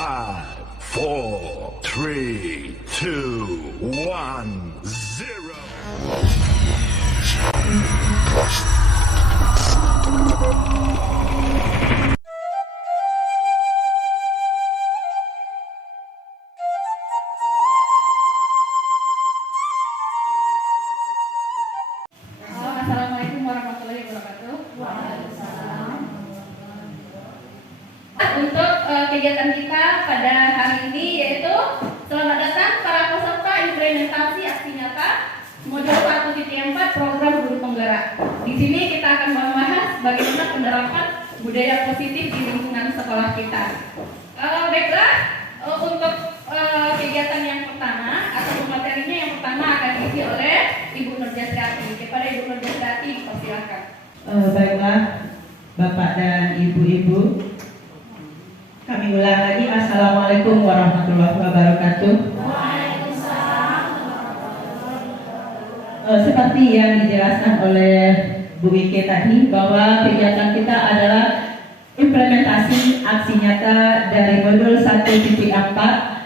5, 4, 3, 2, 1, 0. Assalamualaikum warahmatullahi wabarakatuh. Waalaikumsalam. Untuk kegiatan kita pada hari ini yaitu selamat datang para peserta implementasi aksi nyata modul 1.4 program guru penggerak. Di sini kita akan membahas bagaimana penerapan budaya positif di lingkungan sekolah kita. Baiklah, untuk kegiatan yang pertama atau materinya yang pertama akan diisi oleh Ibu Nurjasriati. Kepada Ibu Nurjasriati dipersilakan. Baiklah, Bapak dan Ibu-ibu, kami ulang lagi. Assalamualaikum warahmatullahi wabarakatuh. Seperti yang dijelaskan oleh Bu Wike tadi, bahwa kegiatan kita adalah implementasi aksi nyata dari modul 1.4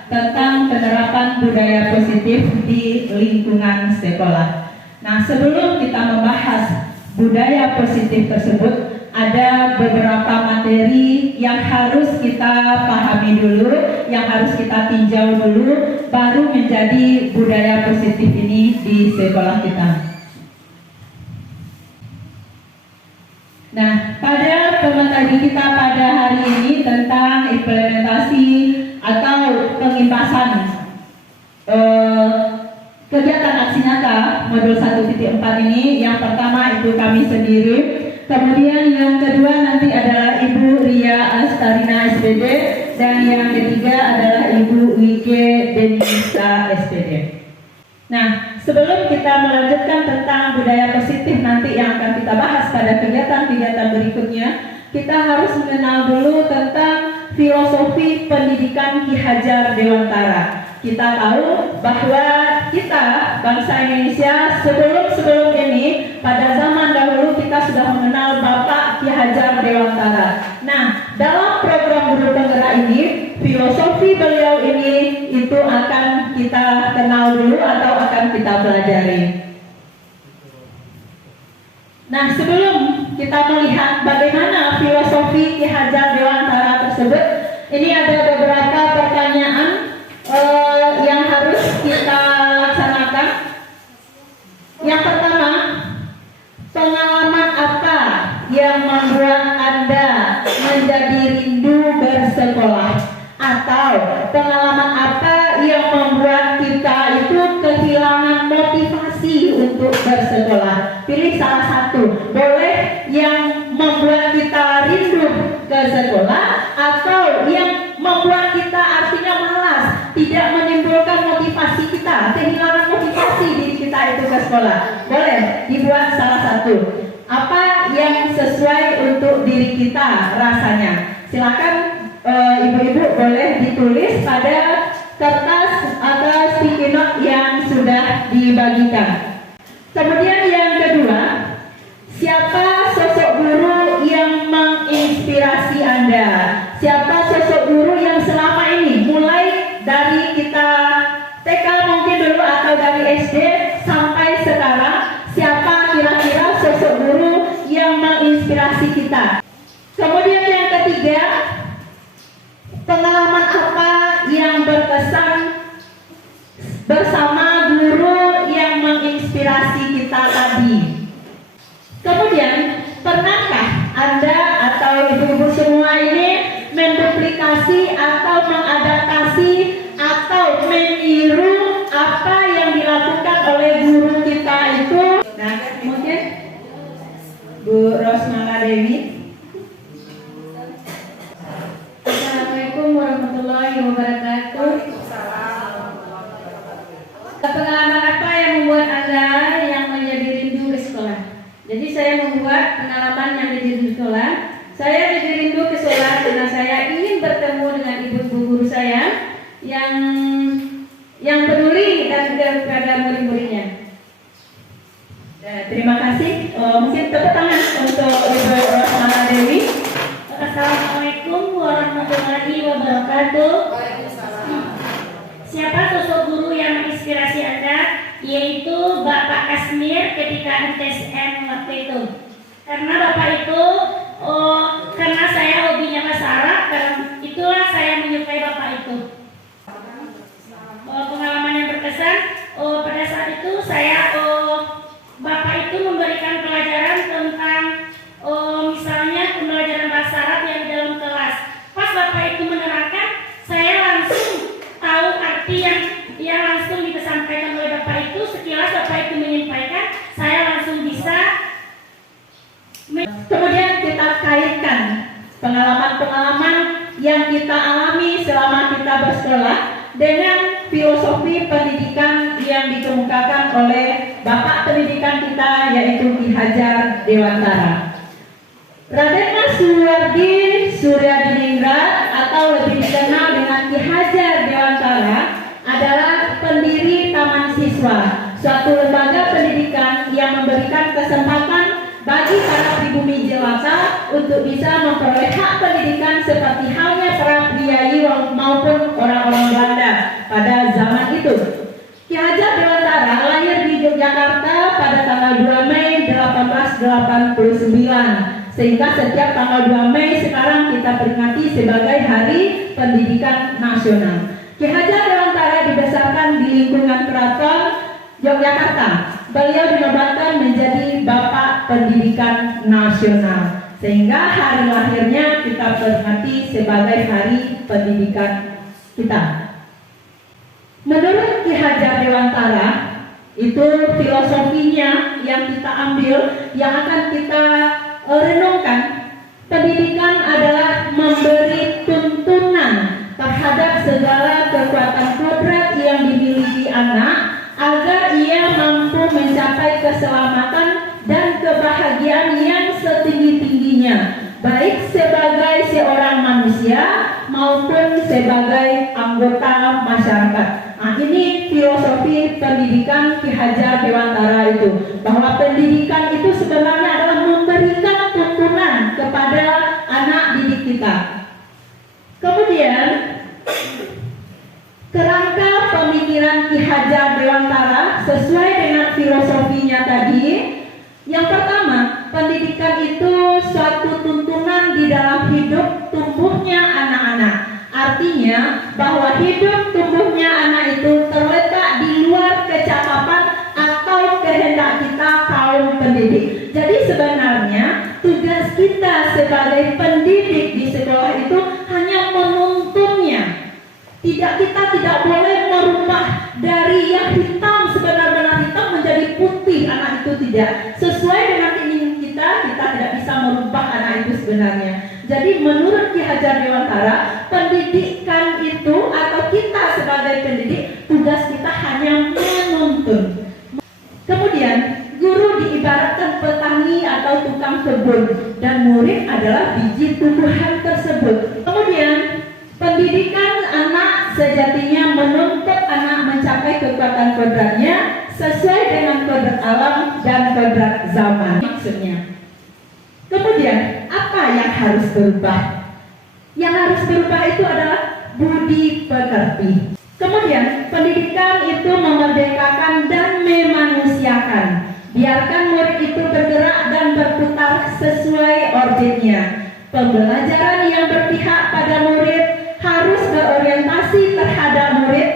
tentang penerapan budaya positif di lingkungan sekolah. Nah, sebelum kita membahas budaya positif tersebut, ada beberapa materi yang harus kita pahami dulu, yang harus kita tinjau dulu, baru menjadi budaya positif ini di sekolah kita. Nah, pada pemateri kita pada hari ini tentang implementasi atau pengimpasan kegiatan aksi nyata modul 1.4 ini, yang pertama itu kami sendiri, kemudian yang kedua nanti adalah Ibu Ria Astarina SPD, dan yang ketiga adalah Ibu Wike Denisa SPD. Nah, sebelum kita melanjutkan tentang budaya positif nanti yang akan kita bahas pada kegiatan-kegiatan berikutnya, kita harus mengenal dulu tentang filosofi pendidikan Ki Hajar Dewantara. Kita tahu bahwa kita bangsa Indonesia sebelum ini, pada zaman dahulu kita sudah mengenal Bapak Ki Hajar Dewantara. Nah, dalam program guru penggerak ini, filosofi beliau ini itu akan kita kenal dulu atau akan kita pelajari. Nah, sebelum kita melihat bagaimana filosofi Ki Hajar Dewantara tersebut, ini ada beberapa pertanyaan yang harus kita laksanakan. Yang pertama, pengalaman apa yang membuat Anda menjadi rindu bersekolah? Atau pengalaman apa yang membuat kita itu kehilangan motivasi untuk bersekolah? Pilih salah satu. Boleh yang membuat kita rindu ke sekolah, atau yang membuat kita artinya malas, tidak menimbulkan motivasi kita, kehilangan motivasi diri kita itu ke sekolah. Boleh dibuat salah satu. Apa yang sesuai untuk diri kita rasanya? Silakan ibu-ibu boleh ditulis pada kertas atau sticky note yang sudah dibagikan. Kemudian yang kedua, siapa sosok guru yang menginspirasi Anda? Siapa sosok guru yang selama ini, mulai dari kita TK mungkin dulu atau dari SD sampai sekarang, siapa kira-kira sosok guru yang menginspirasi kita? Kemudian yang ketiga, pengalaman apa yang berkesan bersama guru yang menginspirasi kita tadi? Kemudian, pernahkah Anda atau ibu-ibu semua ini menduplikasi atau mengadaptasi atau meniru apa yang dilakukan oleh guru kita itu? Nah, mungkin Bu Rosmala Dewi. Assalamualaikum warahmatullahi wabarakatuh. Pengalaman apa yang membuat Anda yang menjadi rindu ke sekolah? Jadi saya membuat pengalaman yang menjadi rindu sekolah. Saya jadi rindu ke sekolah karena saya ingin bertemu dengan ibu-ibu guru saya yang peduli dan kepada murid-muridnya. Terima kasih. Mungkin tepuk tangan untuk Ibu Rosmala Dewi. Assalamualaikum warahmatullahi wabarakatuh. yaitu Bapak Kasmir ketika TSN waktu itu. Karena Bapak itu, karena saya hobinya bahasa Arab, itulah saya menyukai Bapak itu. Pengalaman yang berkesan, pada saat itu Bapak itu memberikan pelajaran tentang misalnya pembelajaran bahasa Arab yang di dalam kelas. Pas Bapak itu menerangkan, saya langsung tahu arti yang langsung disampaikan oleh Bapak itu. Sekilas Bapak itu menyampaikan, saya langsung bisa. Kemudian kita kaitkan pengalaman-pengalaman yang kita alami selama kita bersekolah dengan filosofi pendidikan yang dikemukakan oleh Bapak pendidikan kita, yaitu Ki Hajar Dewantara. Raden Mas Suwardi Suryadiningrat atau lebih dikenal dengan Ki Hajar Dewantara adalah pendiri Taman Siswa, suatu lembaga pendidikan yang memberikan kesempatan bagi para pribumi jelata untuk bisa memperoleh hak pendidikan seperti halnya para priayi maupun orang-orang Belanda pada zaman itu. Ki Hajar Dewantara lahir di Yogyakarta pada tanggal 2 Mei 1889, sehingga setiap tanggal 2 Mei sekarang kita peringati sebagai Hari Pendidikan Nasional. Ki Hajar Dewantara dibesarkan di lingkungan keraton Yogyakarta. Beliau dinobatkan menjadi Bapak Pendidikan Nasional, sehingga hari lahirnya kita peringati sebagai Hari Pendidikan kita. Menurut Ki Hajar Dewantara, itu filosofinya yang kita ambil, yang akan kita renungkan. Pendidikan adalah memberi tuntunan terhadap segala kekuatan kodrat yang dimiliki anak agar ia mampu mencapai keselamatan dan kebahagiaan yang setinggi-tingginya, baik sebagai seorang manusia maupun sebagai anggota masyarakat. Nah, ini filosofi pendidikan Ki Hajar Dewantara itu, bahwa pendidikan itu sebenarnya adalah memberikan tuntunan kepada anak didik kita. Kemudian kerangka pemikiran Ki Hajar Dewantara sesuai dengan filosofinya tadi. Yang pertama, pendidikan itu suatu tuntunan di dalam hidup tumbuhnya anak-anak. Artinya bahwa hidup tumbuhnya anak itu terletak di luar kecakapan atau kehendak kita kaum pendidik. Jadi sebenarnya tugas kita sebagai pendidik di sekolah itu hanya menuntunnya. Kita tidak boleh merubah dari yang hitam sebenar-benar hitam menjadi putih anak itu, tidak. Sesuai dengan keinginan kita tidak bisa merubah anak itu sebenarnya. Jadi menurut Ki Hajar Dewantara, pendidikan itu atau kita sebagai pendidik, tugas kita hanya menuntun. Kemudian guru diibaratkan petani atau tukang kebun dan murid adalah biji tumbuhan tersebut. Kemudian pendidikan anak sejatinya menuntut anak mencapai kekuatan kodratnya sesuai dengan kodrat alam dan kodrat zaman maksudnya. Kemudian apa yang harus berubah? Yang harus berubah itu adalah budi pekerti. Kemudian pendidikan itu memerdekakan dan memanusiakan. Biarkan murid itu bergerak dan berputar sesuai orbitnya. Pembelajaran yang berpihak pada murid harus berorientasi terhadap murid,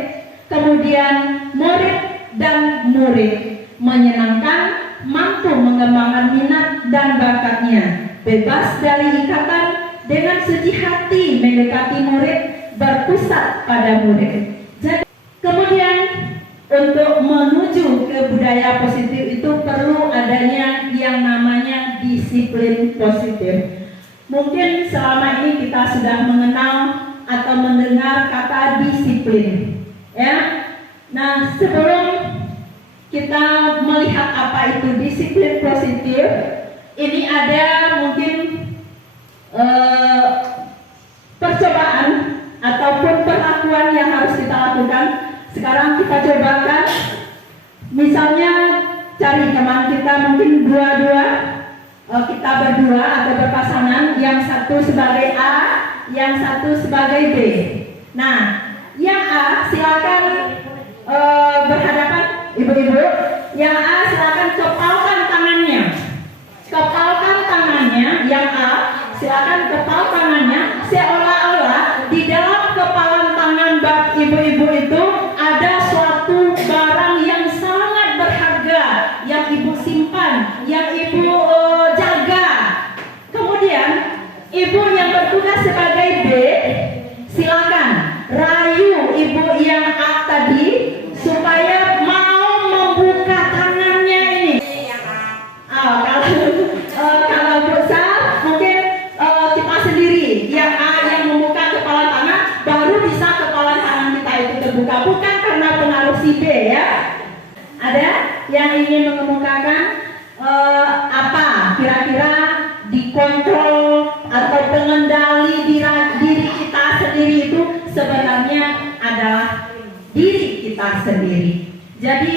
kemudian murid dan murid menyenangkan, mampu mengembangkan minat dan bakatnya, bebas dari ikatan, dengan suci hati mendekati murid, berpusat pada murid. Jadi, kemudian untuk menuju ke budaya positif itu perlu adanya yang namanya disiplin positif. Mungkin selama ini kita sudah mengenal atau mendengar kata disiplin, ya. Nah, sebelum kita melihat apa itu disiplin positif, ini ada mungkin percobaan ataupun perlakuan yang harus kita lakukan. Sekarang kita cobakan, misalnya cari teman kita mungkin dua-dua, kita berdua atau berpasangan, yang satu sebagai A, yang satu sebagai B. Nah, yang A silakan berhadapan, ibu-ibu ibu yang tadi supaya mau membuka tangannya ini. Kalau besar mungkin kita sendiri yang yang membuka kepala tangan, baru bisa kepala tangan kita itu terbuka, bukan karena pengaruh si B ya. Ada yang ingin mengemukakan apa kira-kira dikontrol atau pengendali diri kita sendiri itu sebenarnya adalah diri kita sendiri. Jadi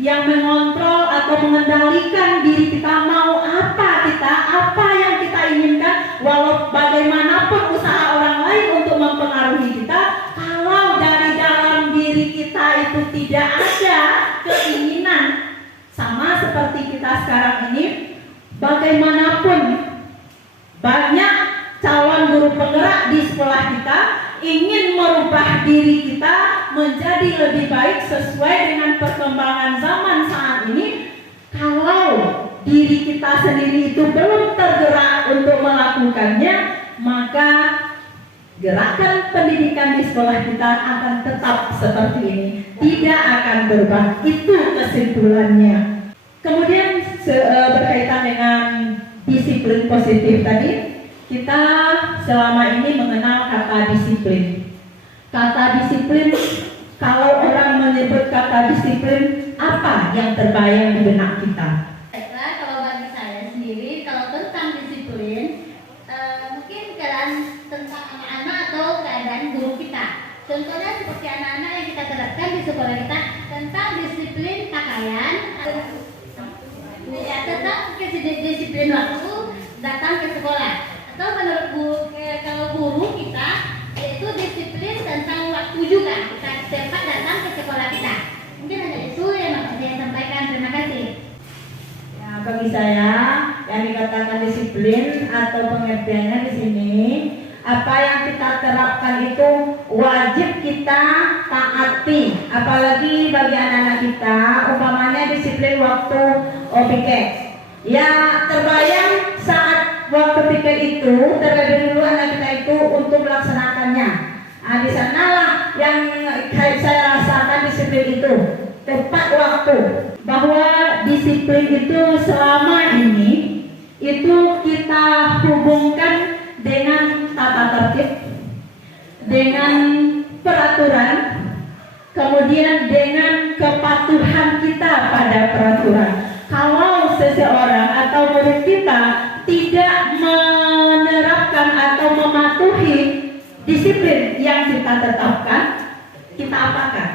yang mengontrol atau mengendalikan diri kita mau apa yang kita inginkan, walau bagaimanapun usaha orang lain untuk mempengaruhi kita, kalau dari dalam diri kita itu tidak ada keinginan, sama seperti kita sekarang ini, bagaimanapun banyak calon guru penggerak di sekolah kita ingin merubah diri kita menjadi lebih baik sesuai dengan perkembangan zaman saat ini. Kalau diri kita sendiri itu belum tergerak untuk melakukannya, maka gerakan pendidikan di sekolah kita akan tetap seperti ini, tidak akan berubah. Itu kesimpulannya. Kemudian berkaitan dengan disiplin positif tadi, kita selama ini mengenal kata disiplin. Kata disiplin, kalau orang menyebut kata disiplin, apa yang terbayang di benak kita? Kalau bagi saya sendiri, kalau tentang disiplin, mungkin keadaan tentang anak-anak atau keadaan guru kita. Contohnya seperti anak-anak yang kita terapkan di sekolah kita tentang disiplin pakaian, tentang disiplin waktu datang ke sekolah. Atau menurut kalau guru kita itu disiplin tentang waktu juga, kita cepat datang ke sekolah kita. Mungkin hanya itu yang dapat saya sampaikan. Terima kasih. Ya, bagi saya yang dikatakan disiplin atau pengertiannya di sini, apa yang kita terapkan itu wajib kita taati. Apalagi bagi anak-anak kita, umpamanya disiplin waktu piket. Ya terbayang saat waktu piket itu, terlebih dulu anak kita itu untuk melaksanakannya. Di sanalah yang saya rasakan disiplin itu, tepat waktu. Bahwa disiplin itu selama ini itu kita hubungkan dengan tata tertib, dengan peraturan, kemudian dengan kepatuhan kita pada peraturan. Kalau seseorang atau murid kita tidak menerapkan atau mematuhi disiplin yang kita tetapkan, kita apakan?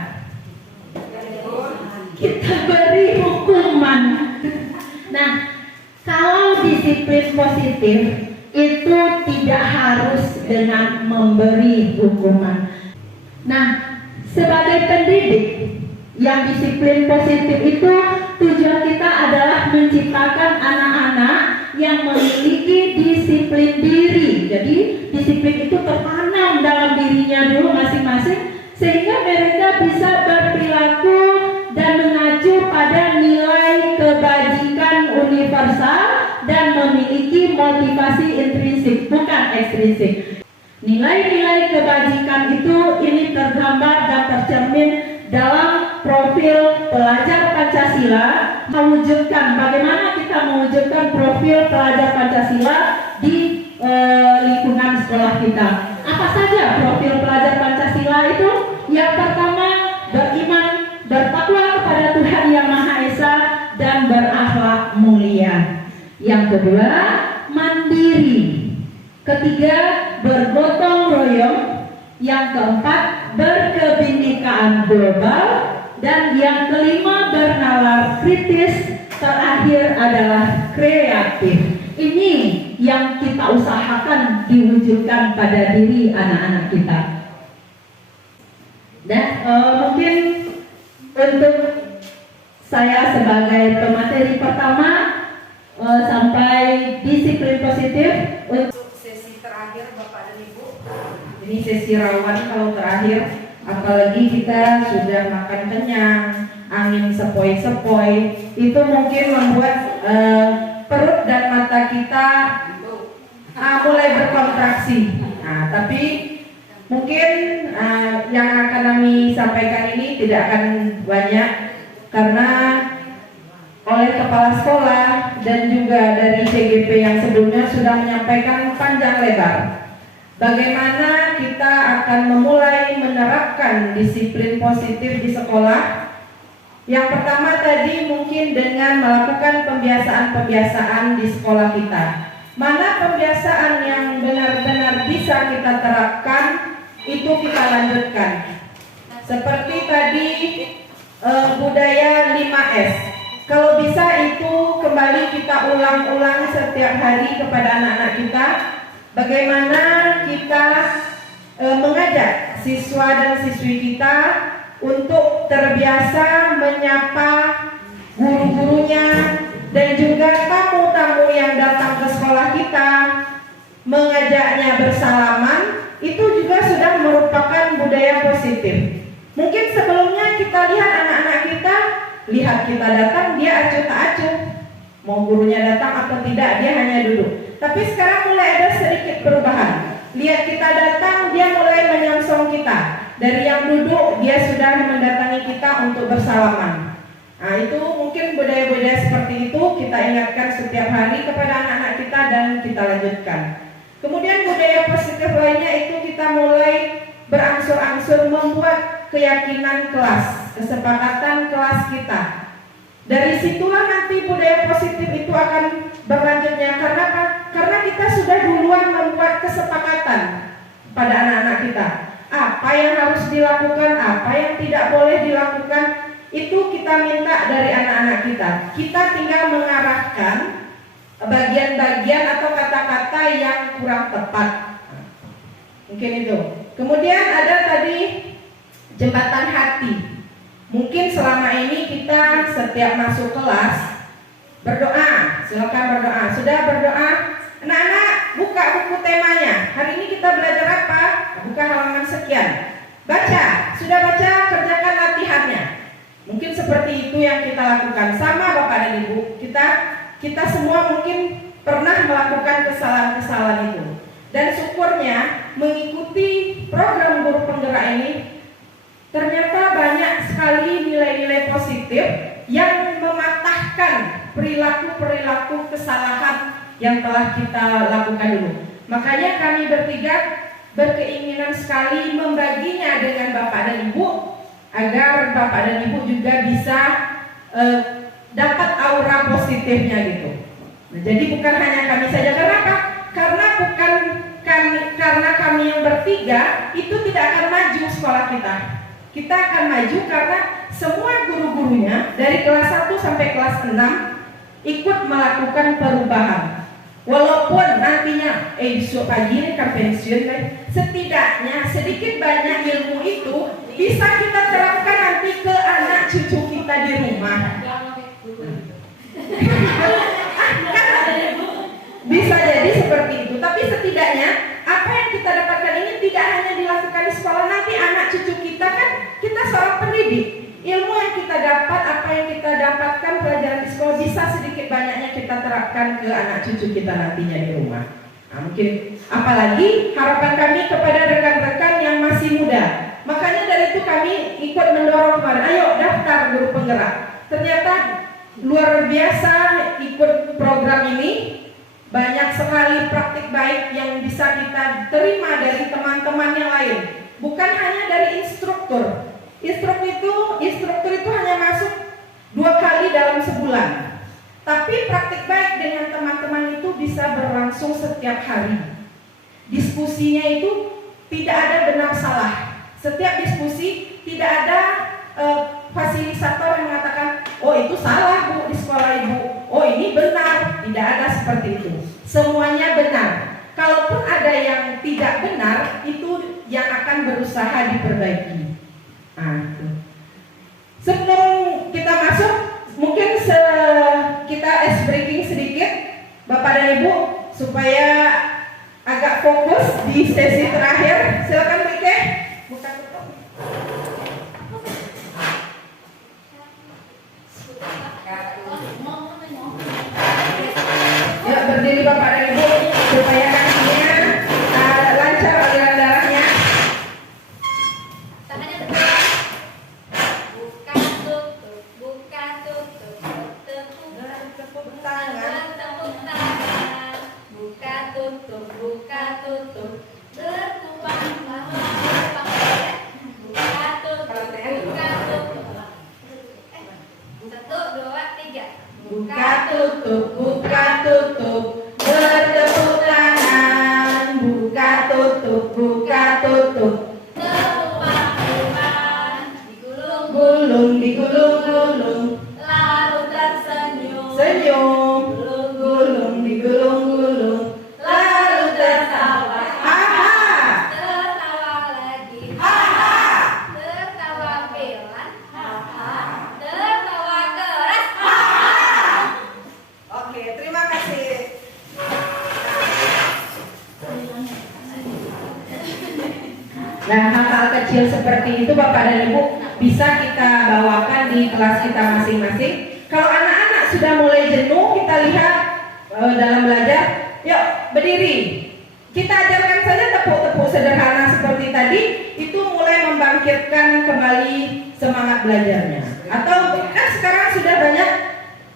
Kita beri hukuman. Nah, kalau disiplin positif itu tidak harus dengan memberi hukuman. Nah, sebagai pendidik yang disiplin positif itu, tujuan kita adalah menciptakan anak-anak yang memiliki disiplin diri. Jadi disiplin itu tertanam dalam dirinya dulu masing-masing, sehingga mereka bisa berperilaku dan mengacu pada nilai kebajikan universal dan memiliki motivasi intrinsik, bukan ekstrinsik. Nilai-nilai kebajikan itu ini tergambar dan tercermin dalam profil pelajar Pancasila. Mewujudkan, bagaimana kita mewujudkan profil pelajar Pancasila di lingkungan sekolah kita. Apa saja profil pelajar Pancasila itu? Yang pertama, beriman, bertakwa kepada Tuhan Yang Maha Esa dan berakhlak mulia. Yang kedua, mandiri. Ketiga, bergotong royong. Yang keempat, berkebinekaan global. Dan yang kelima, bernalar kritis. Terakhir adalah kreatif. Ini yang kita usahakan diwujudkan pada diri anak-anak kita. Dan mungkin untuk saya sebagai pemateri pertama sampai disiplin positif untuk sesi terakhir Bapak dan Ibu. Ini sesi rawan kalau terakhir, apalagi kita sudah makan kenyang, angin sepoi-sepoi, itu mungkin membuat perut dan mata kita mulai berkontraksi. Nah, tapi mungkin yang akan kami disampaikan ini tidak akan banyak karena oleh kepala sekolah dan juga dari CGP yang sebelumnya sudah menyampaikan panjang lebar bagaimana kita akan memulai menerapkan disiplin positif di sekolah. Yang pertama tadi mungkin dengan melakukan pembiasaan-pembiasaan di sekolah kita. Mana pembiasaan yang benar-benar bisa kita terapkan, itu kita lanjutkan. Seperti tadi budaya 5S. Kalau bisa itu kembali kita ulang-ulang setiap hari kepada anak-anak kita. Bagaimana kita mengajak siswa dan siswi kita untuk terbiasa menyapa guru-gurunya dan juga tamu-tamu yang datang ke sekolah kita, mengajaknya bersalaman, itu juga sudah merupakan budaya positif. Mungkin sebelumnya kita lihat anak-anak kita, lihat kita datang, dia acuh tak acuh, mau gurunya datang atau tidak, dia hanya duduk. Tapi sekarang mulai ada sedikit perubahan. Lihat kita datang, dia mulai menyongsong kita. Dari yang duduk, dia sudah mendatangi kita untuk bersalaman. Nah, itu mungkin budaya-budaya seperti itu kita ingatkan setiap hari kepada anak-anak kita dan kita lanjutkan. Kemudian budaya positif lainnya itu kita mulai berangsur-angsur membuat keyakinan kelas, kesepakatan kelas kita. Dari situlah nanti budaya positif itu akan berlanjutnya. Karena apa? Karena kita sudah duluan membuat kesepakatan pada anak-anak kita. Apa yang harus dilakukan, apa yang tidak boleh dilakukan, itu kita minta dari anak-anak kita. Kita tinggal mengarahkan bagian-bagian atau kata-kata yang kurang tepat. Mungkin itu. Kemudian ada tadi jembatan hati. Mungkin selama ini kita setiap masuk kelas berdoa, silakan berdoa. Sudah berdoa, anak-anak buka buku temanya. Hari ini kita belajar apa? Buka halaman sekian. Baca, sudah baca, kerjakan latihannya. Mungkin seperti itu yang kita lakukan. Sama Bapak dan Ibu, kita semua mungkin pernah melakukan kesalahan-kesalahan itu. Dan syukurnya mengikuti program guru penggerak ini, ternyata banyak sekali nilai-nilai positif yang mematahkan perilaku-perilaku kesalahan yang telah kita lakukan dulu. Makanya kami bertiga berkeinginan sekali membaginya dengan Bapak dan Ibu, agar Bapak dan Ibu juga bisa dapat aura positifnya gitu. Nah, jadi bukan hanya kami saja. Karena apa? Karena kami yang bertiga itu tidak akan maju sekolah kita. Kita akan maju karena semua guru-gurunya dari kelas 1 sampai kelas 6 ikut melakukan perubahan. Walaupun nantinya besok pagi ini kan pensiun kan, setidaknya sedikit banyak ilmu itu bisa kita terapkan nanti ke anak cucu kita di rumah. Bisa jadi seperti itu. Tapi setidaknya apa yang kita dapatkan ini tidak hanya dilakukan di sekolah, nanti anak cucu kita kan, kita seorang pendidik. Ilmu yang kita dapat, apa yang kita dapatkan pelajaran di sekolah bisa sedikit banyaknya kita terapkan ke anak cucu kita nantinya di rumah. Nah, mungkin apalagi harapan kami kepada rekan-rekan yang masih muda. Makanya dari itu kami ikut mendorong kemarin, ayo daftar guru penggerak. Ternyata luar biasa ikut program ini. Banyak sekali praktik baik yang bisa kita terima dari teman-teman yang lain. Bukan hanya dari instruktur. Instruktur itu hanya masuk 2 kali dalam sebulan. Tapi praktik baik dengan teman-teman itu bisa berlangsung setiap hari. Diskusinya itu tidak ada benar salah. Setiap diskusi tidak ada fasilitator yang mengatakan, oh itu salah Bu di sekolah Ibu, oh ini benar. Tidak ada seperti itu. Semuanya benar. Kalaupun ada yang tidak benar, itu yang akan berusaha diperbaiki. Sebelum kita masuk, mungkin kita ice breaking sedikit Bapak dan Ibu, supaya agak fokus di sesi terakhir. Silakan Rike, buka tutup. Ya, berdiri Bapak dan Ibu supaya kakinya lancar aliran darahnya. seperti itu Bapak dan Ibu bisa kita bawakan di kelas kita masing-masing. Kalau anak-anak sudah mulai jenuh, kita lihat dalam belajar, yuk berdiri. Kita ajarkan saja tepuk-tepuk sederhana seperti tadi, itu mulai membangkitkan kembali semangat belajarnya. Atau kan sekarang sudah banyak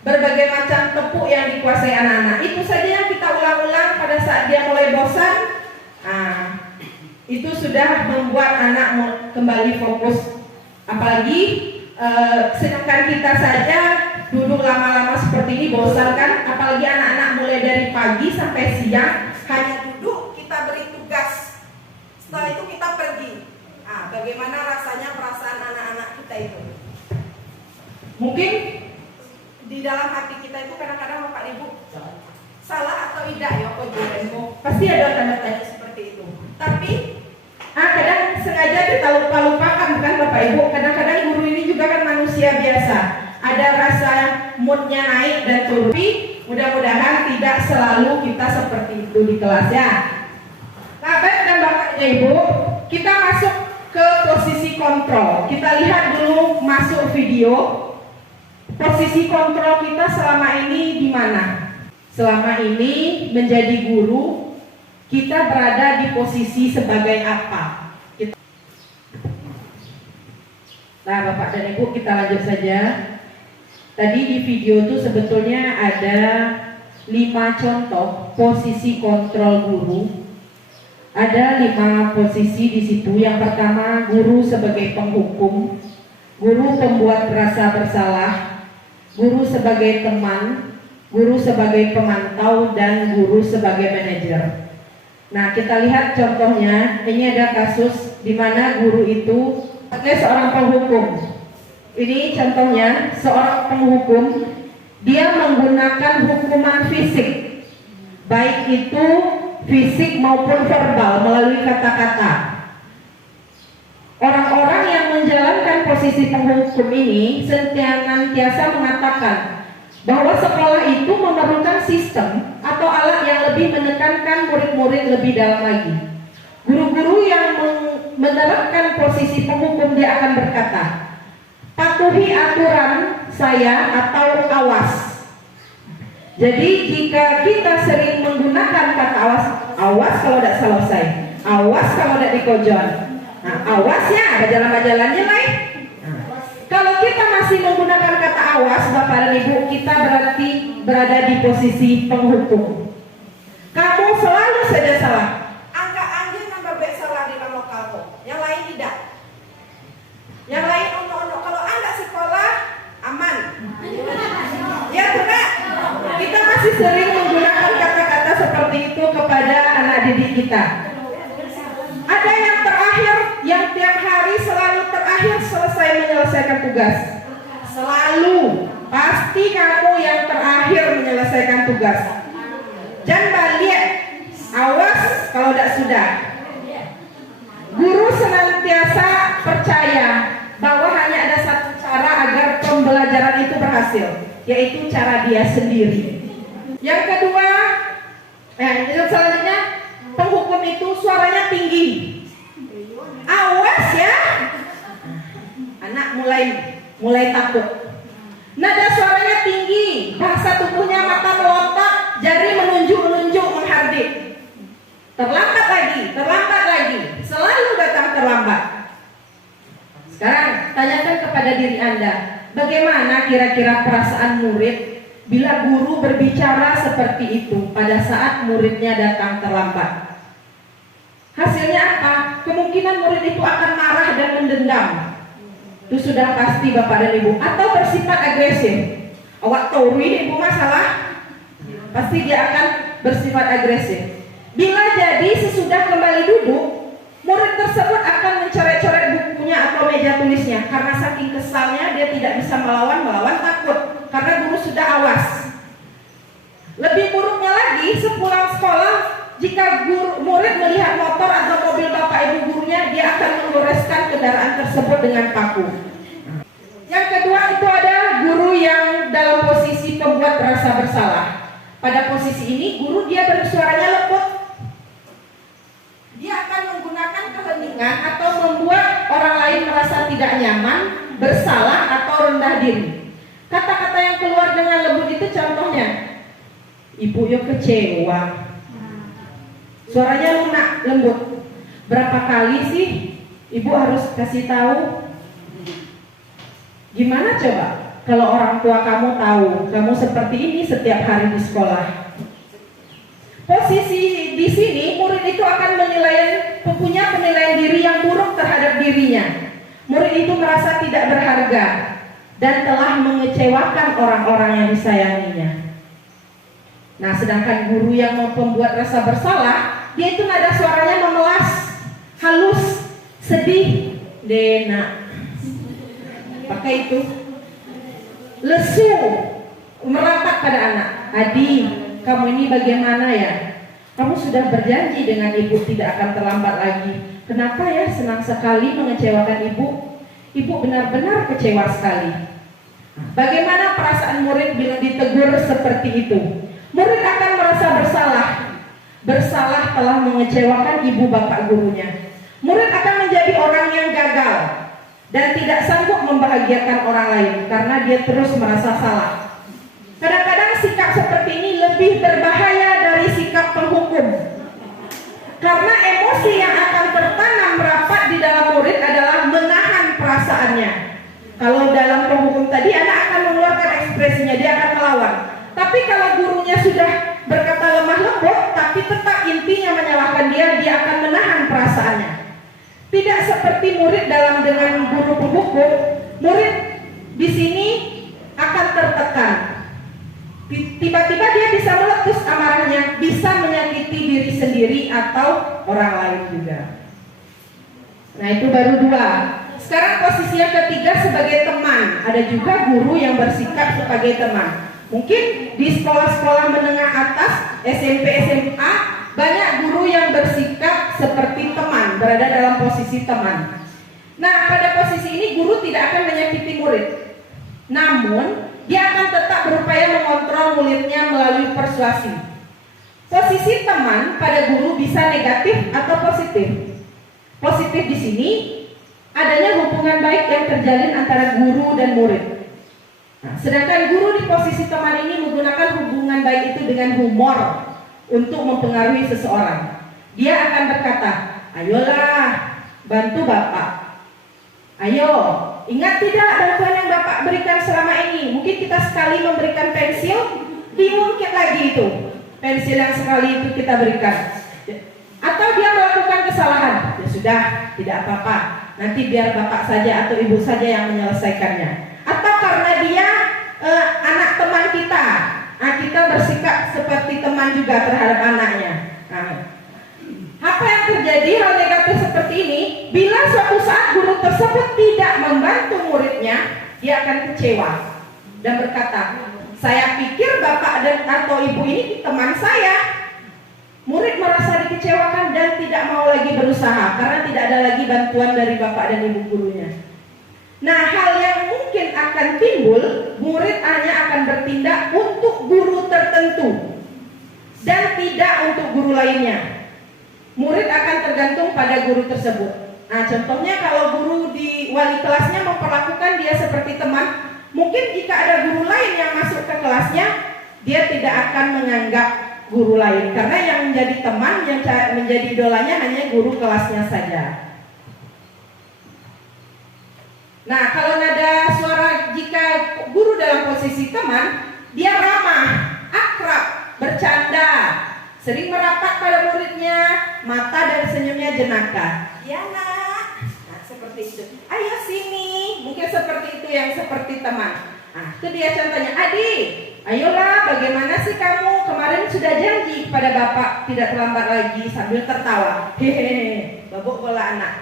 berbagai macam tepuk yang dikuasai anak-anak. Itu saja yang kita ulang-ulang pada saat dia mulai bosan. Itu sudah membuat anak kembali fokus. Apalagi sedangkan kita saja duduk lama-lama seperti ini bosan kan. Apalagi anak-anak mulai dari pagi sampai siang hanya duduk, kita beri tugas. Setelah itu kita pergi. Bagaimana rasanya perasaan anak-anak kita itu? Mungkin di dalam hati kita itu kadang-kadang Bapak Ibu salah atau tidak ya pasti ada tanda tanya seperti itu. Tapi kadang sengaja kita lupakan kan Bapak Ibu. Kadang-kadang guru ini juga kan manusia biasa. Ada rasa moodnya naik dan turun. Tapi mudah-mudahan tidak selalu kita seperti itu di kelas ya. Nah, baik dan Bapak dan Ibu, kita masuk ke posisi kontrol. Kita lihat dulu masuk video. Posisi kontrol kita selama ini di mana? Selama ini menjadi guru, kita berada di posisi sebagai apa? Nah, Bapak dan Ibu, kita lanjut saja. Tadi di video itu sebetulnya ada 5 contoh posisi kontrol guru. Ada 5 posisi di situ. Yang pertama, guru sebagai penghukum, guru pembuat rasa bersalah, guru sebagai teman, guru sebagai pemantau, dan guru sebagai manajer. Nah, kita lihat contohnya. Ini ada kasus di mana guru itu adalah seorang penghukum. Ini contohnya seorang penghukum, dia menggunakan hukuman fisik, baik itu fisik maupun verbal melalui kata-kata. Orang-orang yang menjalankan posisi penghukum ini senantiasa mengatakan bahwa sekolah itu memerlukan sistem atau alat yang lebih menekankan murid-murid lebih dalam lagi. Guru-guru yang menerapkan posisi penghukum, dia akan berkata, patuhi aturan saya atau awas. Jadi jika kita sering menggunakan kata awas, awas kalau tidak selesai, awas kalau tidak dikojon. Nah, awas ya, majalah-majalahnya lain. Kalau kita masih menggunakan kata awas, Bapak dan Ibu, kita berarti berada di posisi penghukum. Kamu selalu saja salah. Angka anjing nambah bek salah di dalam lokal kok. Yang lain tidak. Yang lain ono-ono. Kalau Anda sekolah aman. Ya tidak. Kita masih sering menggunakan kata-kata seperti itu kepada anak didik kita. Ada yang terakhir, yang tiap hari selalu terakhir selesai menyelesaikan tugas. Selalu, pasti kamu yang terakhir menyelesaikan tugas. Jangan balik, awas kalau tidak sudah. Guru senantiasa percaya bahwa hanya ada satu cara agar pembelajaran itu berhasil, yaitu cara dia sendiri. Yang kedua, yang selanjutnya, penghukum itu suaranya tinggi. Awas ya, anak mulai takut. Nada suaranya tinggi, bahasa tubuhnya mata melotot, jari menunjuk menghardik. Terlambat lagi, selalu datang terlambat. Sekarang tanyakan kepada diri Anda, bagaimana kira-kira perasaan murid bila guru berbicara seperti itu pada saat muridnya datang terlambat? Hasilnya apa? Kemungkinan murid itu akan marah dan mendendam. Itu sudah pasti Bapak dan Ibu. Atau bersifat agresif. Awak tahu ini Ibu masalah? Pasti dia akan bersifat agresif. Bila jadi sesudah kembali duduk, murid tersebut akan mencoret-coret bukunya atau meja tulisnya. Karena saking kesalnya dia tidak bisa melawan takut. Karena guru sudah awas. Lebih buruknya lagi, sepulang sekolah, jika murid melihat motor atau mobil bapak ibu gurunya, dia akan menggoreskan kendaraan tersebut dengan paku. Yang kedua itu ada guru yang dalam posisi pembuat rasa bersalah. Pada posisi ini guru dia bersuaranya lembut. Dia akan menggunakan keheningan atau membuat orang lain bersalah atau rendah diri. Kata-kata yang keluar dengan lembut itu contohnya, ibu yo kecewa. Suaranya lunak, lembut. Berapa kali sih ibu harus kasih tahu? Gimana coba kalau orang tua kamu tahu kamu seperti ini setiap hari di sekolah? Posisi di sini murid itu akan punya penilaian diri yang buruk terhadap dirinya. Murid itu merasa tidak berharga dan telah mengecewakan orang-orang yang disayanginya. Nah, sedangkan guru yang membuat rasa bersalah, dia itu nada suaranya memelas, halus, sedih, dena. Pakai itu lesu, merapat pada anak. Adi, kamu ini bagaimana ya? Kamu sudah berjanji dengan ibu tidak akan terlambat lagi. Kenapa ya senang sekali mengecewakan ibu? Ibu benar-benar kecewa sekali. Bagaimana perasaan murid bila ditegur seperti itu? Murid akan merasa bersalah. Bersalah telah mengecewakan ibu bapak gurunya. Murid akan menjadi orang yang gagal dan tidak sanggup membahagiakan orang lain karena dia terus merasa salah. Kadang-kadang sikap seperti ini lebih berbahaya dari sikap penghukum. Karena emosi yang akan tertanam rapat di dalam murid adalah menahan perasaannya. Kalau dalam penghukum tadi anak akan mengeluarkan ekspresinya, dia akan melawan. Tapi kalau gurunya sudah berkata lemah lembut, tapi tetap intinya menyalahkan dia akan menahan perasaannya. Tidak seperti murid dengan guru penghukum, murid di sini akan tertekan. Tiba-tiba dia bisa meletus amarahnya, bisa menyakiti diri sendiri atau orang lain juga. Nah, itu baru 2. Sekarang posisi yang ketiga sebagai teman. Ada juga guru yang bersikap sebagai teman. Mungkin di sekolah-sekolah menengah atas, SMP, SMA, banyak guru yang bersikap seperti teman, berada dalam posisi teman. Nah, pada posisi ini guru tidak akan menyakiti murid. Namun, dia akan tetap berupaya mengontrol muridnya melalui persuasi. Posisi teman pada guru bisa negatif atau positif. Positif di sini adanya hubungan baik yang terjalin antara guru dan murid. Nah, sedangkan guru di posisi teman ini menggunakan hubungan baik itu dengan humor untuk mempengaruhi seseorang. Dia akan berkata, ayolah bantu bapak. Ayo, ingat tidak bantuan yang bapak berikan selama ini? Mungkin kita sekali memberikan pensil, diungkit lagi itu pensil yang sekali itu kita berikan. Atau dia melakukan kesalahan, ya sudah, tidak apa-apa. Nanti biar bapak saja atau ibu saja yang menyelesaikannya. Atau karena dia anak teman kita, kita bersikap seperti teman juga terhadap anaknya. Apa yang terjadi hal negatif seperti ini? Bila suatu saat guru tersebut tidak membantu muridnya, dia akan kecewa dan berkata, saya pikir bapak dan atau ibu ini teman saya. Murid merasa dikecewakan dan tidak mau lagi berusaha karena tidak ada lagi bantuan dari bapak dan ibu gurunya. Nah, hal yang mungkin akan timbul, murid hanya akan bertindak untuk guru tertentu dan tidak untuk guru lainnya. Murid akan tergantung pada guru tersebut. Nah, contohnya kalau guru di wali kelasnya memperlakukan dia seperti teman, mungkin jika ada guru lain yang masuk ke kelasnya, dia tidak akan menganggap guru lain karena yang menjadi teman, yang menjadi idolanya hanya guru kelasnya saja. Nah, kalau nada suara jika guru dalam posisi teman, dia ramah, akrab, bercanda, sering merapat pada muridnya, mata dan senyumnya jenaka. Ya nak, nah, seperti itu. Ayo sini, mungkin seperti itu yang seperti teman. Nah, itu dia contohnya. Adi, ayolah, bagaimana sih kamu? Kemarin sudah janji pada bapak tidak terlambat lagi, sambil tertawa. Hehehe, babok bola anak.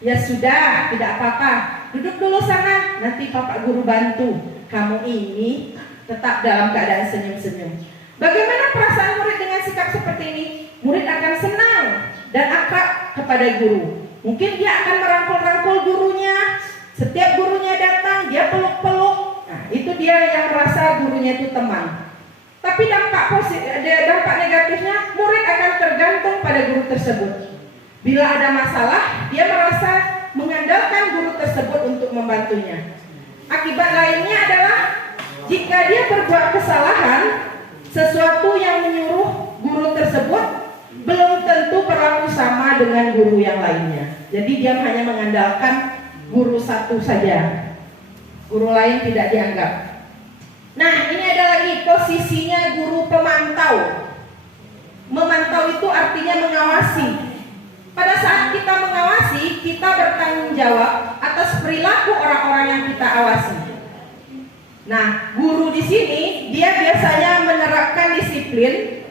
Ya sudah, tidak apa-apa. Duduk dulu sana, nanti bapak guru bantu. Kamu ini tetap dalam keadaan senyum-senyum. Bagaimana perasaan murid dengan sikap seperti ini? Murid akan senang dan akrab kepada guru. Mungkin dia akan merangkul-rangkul gurunya. Setiap gurunya datang, dia peluk-peluk. Nah, itu dia yang merasa gurunya itu teman. Tapi dampak negatifnya, murid akan tergantung pada guru tersebut. Bila ada masalah, dia merasa mengandalkan guru tersebut untuk membantunya. Akibat lainnya adalah jika dia berbuat kesalahan, sesuatu yang menyuruh guru tersebut belum tentu berlaku sama dengan guru yang lainnya. Jadi dia hanya mengandalkan guru satu saja, guru lain tidak dianggap. Nah, ini ada lagi posisinya guru pemantau. Memantau itu artinya mengawasi. Pada saat kita mengawasi, kita bertanggung jawab atas perilaku orang-orang yang kita awasi. Nah, guru di sini dia biasanya menerapkan disiplin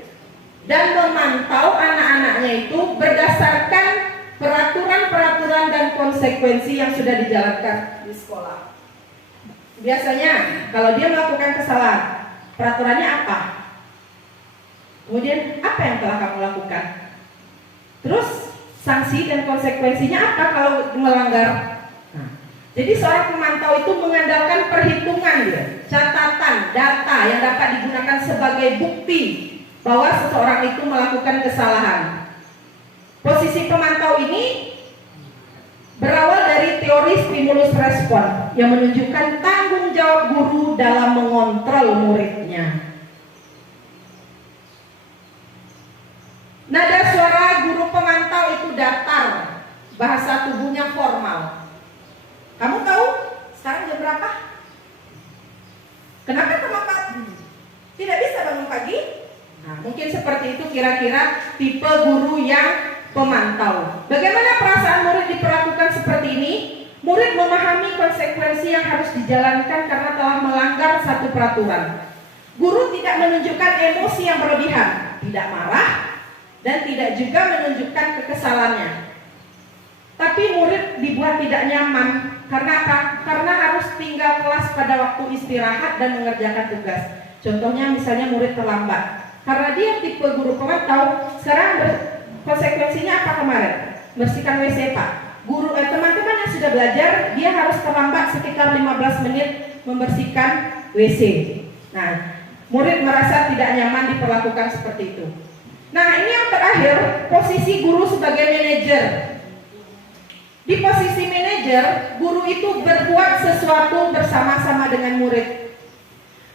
dan memantau anak-anaknya itu berdasarkan peraturan-peraturan dan konsekuensi yang sudah dijalankan di sekolah. Biasanya kalau dia melakukan kesalahan, peraturannya apa? Kemudian apa yang telah kamu lakukan? Terus sanksi dan konsekuensinya apa kalau melanggar? Nah, jadi seorang pemantau itu mengandalkan perhitungan dia, catatan, data yang dapat digunakan sebagai bukti bahwa seseorang itu melakukan kesalahan. Posisi pemantau ini berawal dari teori stimulus respon yang menunjukkan tanggung jawab guru dalam mengontrol muridnya. Nada suara guru pemantau itu datar, bahasa tubuhnya formal. Kamu tahu sekarang jam berapa? Kenapa terlambat? Tidak bisa bangun pagi? Nah, mungkin seperti itu kira-kira tipe guru yang pemantau. Bagaimana perasaan murid diperlakukan seperti ini? Murid memahami konsekuensi yang harus dijalankan karena telah melanggar satu peraturan. Guru tidak menunjukkan emosi yang berlebihan, tidak marah, dan tidak juga menunjukkan kekesalannya. Tapi murid dibuat tidak nyaman. Karena apa? Karena harus tinggal kelas pada waktu istirahat dan mengerjakan tugas. Contohnya misalnya murid terlambat. Karena dia tipe guru pemantau, sekarang konsekuensinya apa kemarin? Bersihkan WC Pak. Teman-teman yang sudah belajar, dia harus terlambat sekitar 15 menit membersihkan WC. Nah, murid merasa tidak nyaman diperlakukan seperti itu. Nah, ini yang terakhir, posisi guru sebagai manajer. Di posisi manajer, guru itu berbuat sesuatu bersama-sama dengan murid.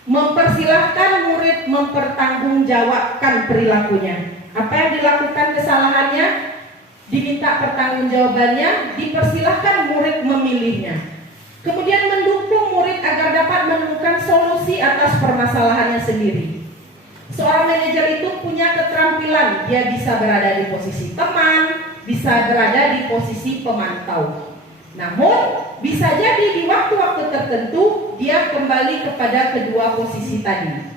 Mempersilahkan murid mempertanggungjawabkan perilakunya. Apa yang dilakukan kesalahannya, diminta pertanggungjawabannya, dipersilahkan murid memilihnya. Kemudian mendukung murid agar dapat menemukan solusi atas permasalahannya sendiri. Seorang manajer itu punya keterampilan, dia bisa berada di posisi teman, bisa berada di posisi pemantau. Namun, bisa jadi di waktu-waktu tertentu dia kembali kepada kedua posisi tadi.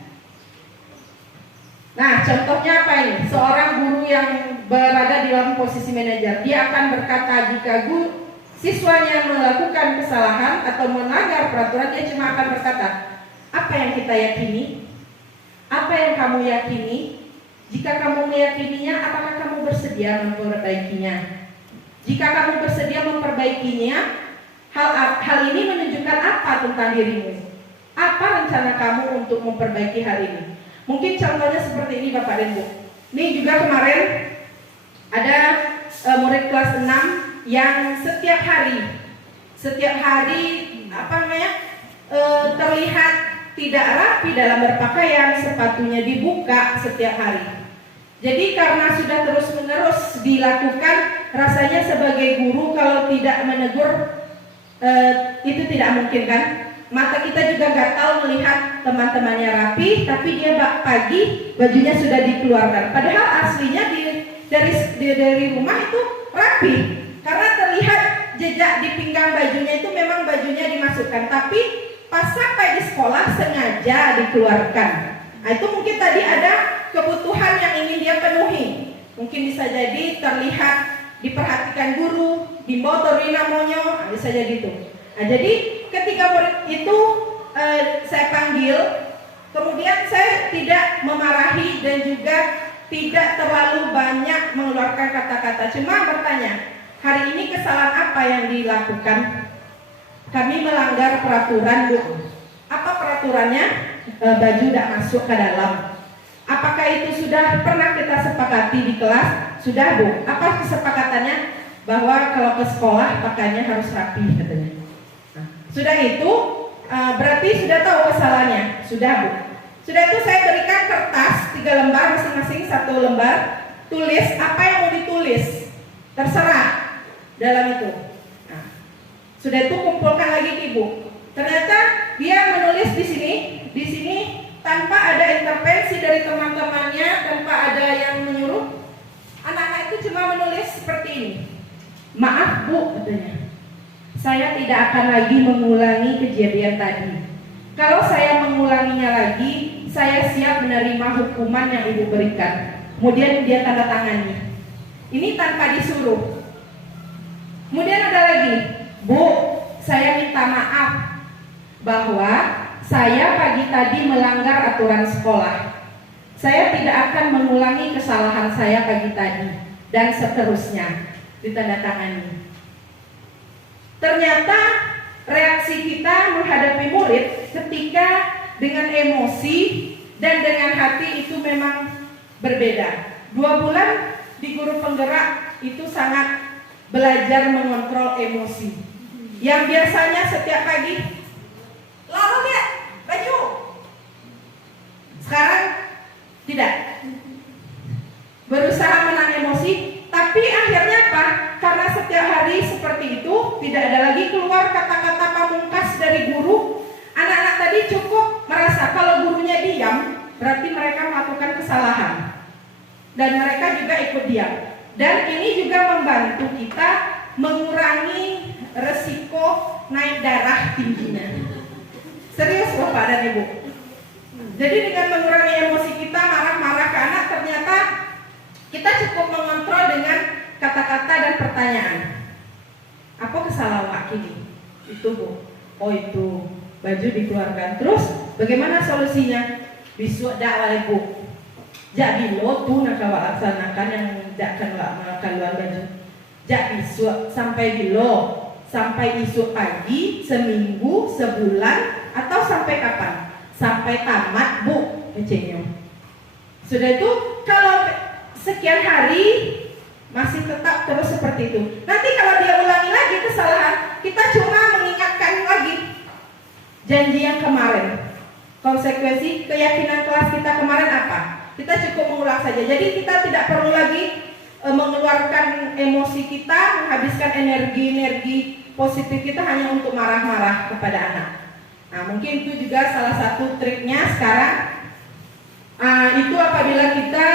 Nah, contohnya apa ini? Seorang guru yang berada di dalam posisi manajer, dia akan berkata jika siswanya melakukan kesalahan atau melanggar peraturan, dia cuma akan berkata, apa yang kita yakini? Apa yang kamu yakini? Jika kamu meyakininya, apakah kamu bersedia memperbaikinya? Jika kamu bersedia memperbaikinya, hal ini menunjukkan apa tentang dirimu? Apa rencana kamu untuk memperbaiki hal ini? Mungkin contohnya seperti ini Bapak dan Bu. Ini juga kemarin ada murid kelas 6 yang setiap hari terlihat tidak rapi dalam berpakaian, sepatunya dibuka setiap hari. Jadi karena sudah terus-menerus dilakukan, rasanya sebagai guru kalau tidak menegur itu tidak mungkin kan? Mata kita juga gatal melihat teman-temannya rapi, tapi dia pagi bajunya sudah dikeluarkan. Padahal aslinya dari rumah itu rapi, karena terlihat jejak di pinggang bajunya itu memang bajunya dimasukkan, tapi pas sampai di sekolah sengaja dikeluarkan. Nah, itu mungkin tadi ada kebutuhan yang ingin dia penuhi. Mungkin bisa jadi terlihat diperhatikan guru, dimotori namanya, bisa jadi itu. Nah, jadi ketika murid itu saya panggil, kemudian saya tidak memarahi dan juga tidak terlalu banyak mengeluarkan kata-kata, cuma bertanya, hari ini kesalahan apa yang dilakukan? Kami melanggar peraturan, Bu. Apa peraturannya? Baju tidak masuk ke dalam. Apakah itu sudah pernah kita sepakati di kelas? Sudah, Bu. Apa kesepakatannya? Bahwa kalau ke sekolah pakaiannya harus rapi, katanya. Nah, Sudah itu berarti sudah tahu kesalahannya. Sudah, Bu. Sudah itu saya berikan kertas 3 lembar, masing-masing 1 lembar. Tulis apa yang mau ditulis, terserah dalam itu. Nah, sudah itu kumpulkan lagi ke Ibu. Ternyata dia menulis di sini tanpa ada intervensi dari teman-temannya, tanpa ada yang menyuruh. Anak-anak itu cuma menulis seperti ini. Maaf Bu, katanya, saya tidak akan lagi mengulangi kejadian tadi. Kalau saya mengulanginya lagi, saya siap menerima hukuman yang Ibu berikan. Kemudian dia tanda tangani. Ini tanpa disuruh. Kemudian ada lagi, Bu, saya minta maaf bahwa saya pagi tadi melanggar aturan sekolah. Saya tidak akan mengulangi kesalahan saya pagi tadi, dan seterusnya. Ditandatangani. Ternyata reaksi kita menghadapi murid ketika dengan emosi dan dengan hati itu memang berbeda. 2 bulan di guru penggerak itu sangat belajar mengontrol emosi. Yang biasanya setiap pagi, lalu lihat baju. Sekarang tidak. Berusaha menahan emosi, tapi akhirnya apa? Karena setiap hari seperti itu, tidak ada lagi keluar kata-kata pamungkas dari guru. Anak-anak tadi cukup merasa kalau gurunya diam, berarti mereka melakukan kesalahan. Dan mereka juga ikut diam. Dan ini juga membantu kita mengurangi resiko naik darah tingginya. Serius Bapak dan Ibu. Jadi dengan mengurangi emosi kita, marah-marah ke anak, ternyata kita cukup mengontrol dengan kata-kata dan pertanyaan. Apa kesalahan Wak kini? Itu Bu. Oh itu, baju dikeluarkan. Terus bagaimana solusinya? Besok dakwah Bu. Jadi lo tuh nak awak laksanakan yang tidak akan keluar baju. Jadi besok sampai bilo, sampai esok pagi, seminggu, sebulan, atau sampai kapan? Sampai tamat Bu, kecilnya. Sudah itu kalau sekian hari masih tetap terus seperti itu. Nanti kalau dia ulangi lagi kesalahan, kita cuma mengingatkan lagi janji yang kemarin. Konsekuensi keyakinan kelas kita kemarin apa? Kita cukup mengulang saja. Jadi kita tidak perlu lagi mengeluarkan emosi kita, menghabiskan energi positif kita hanya untuk marah-marah kepada anak. Nah, mungkin itu juga salah satu triknya sekarang. Itu apabila kita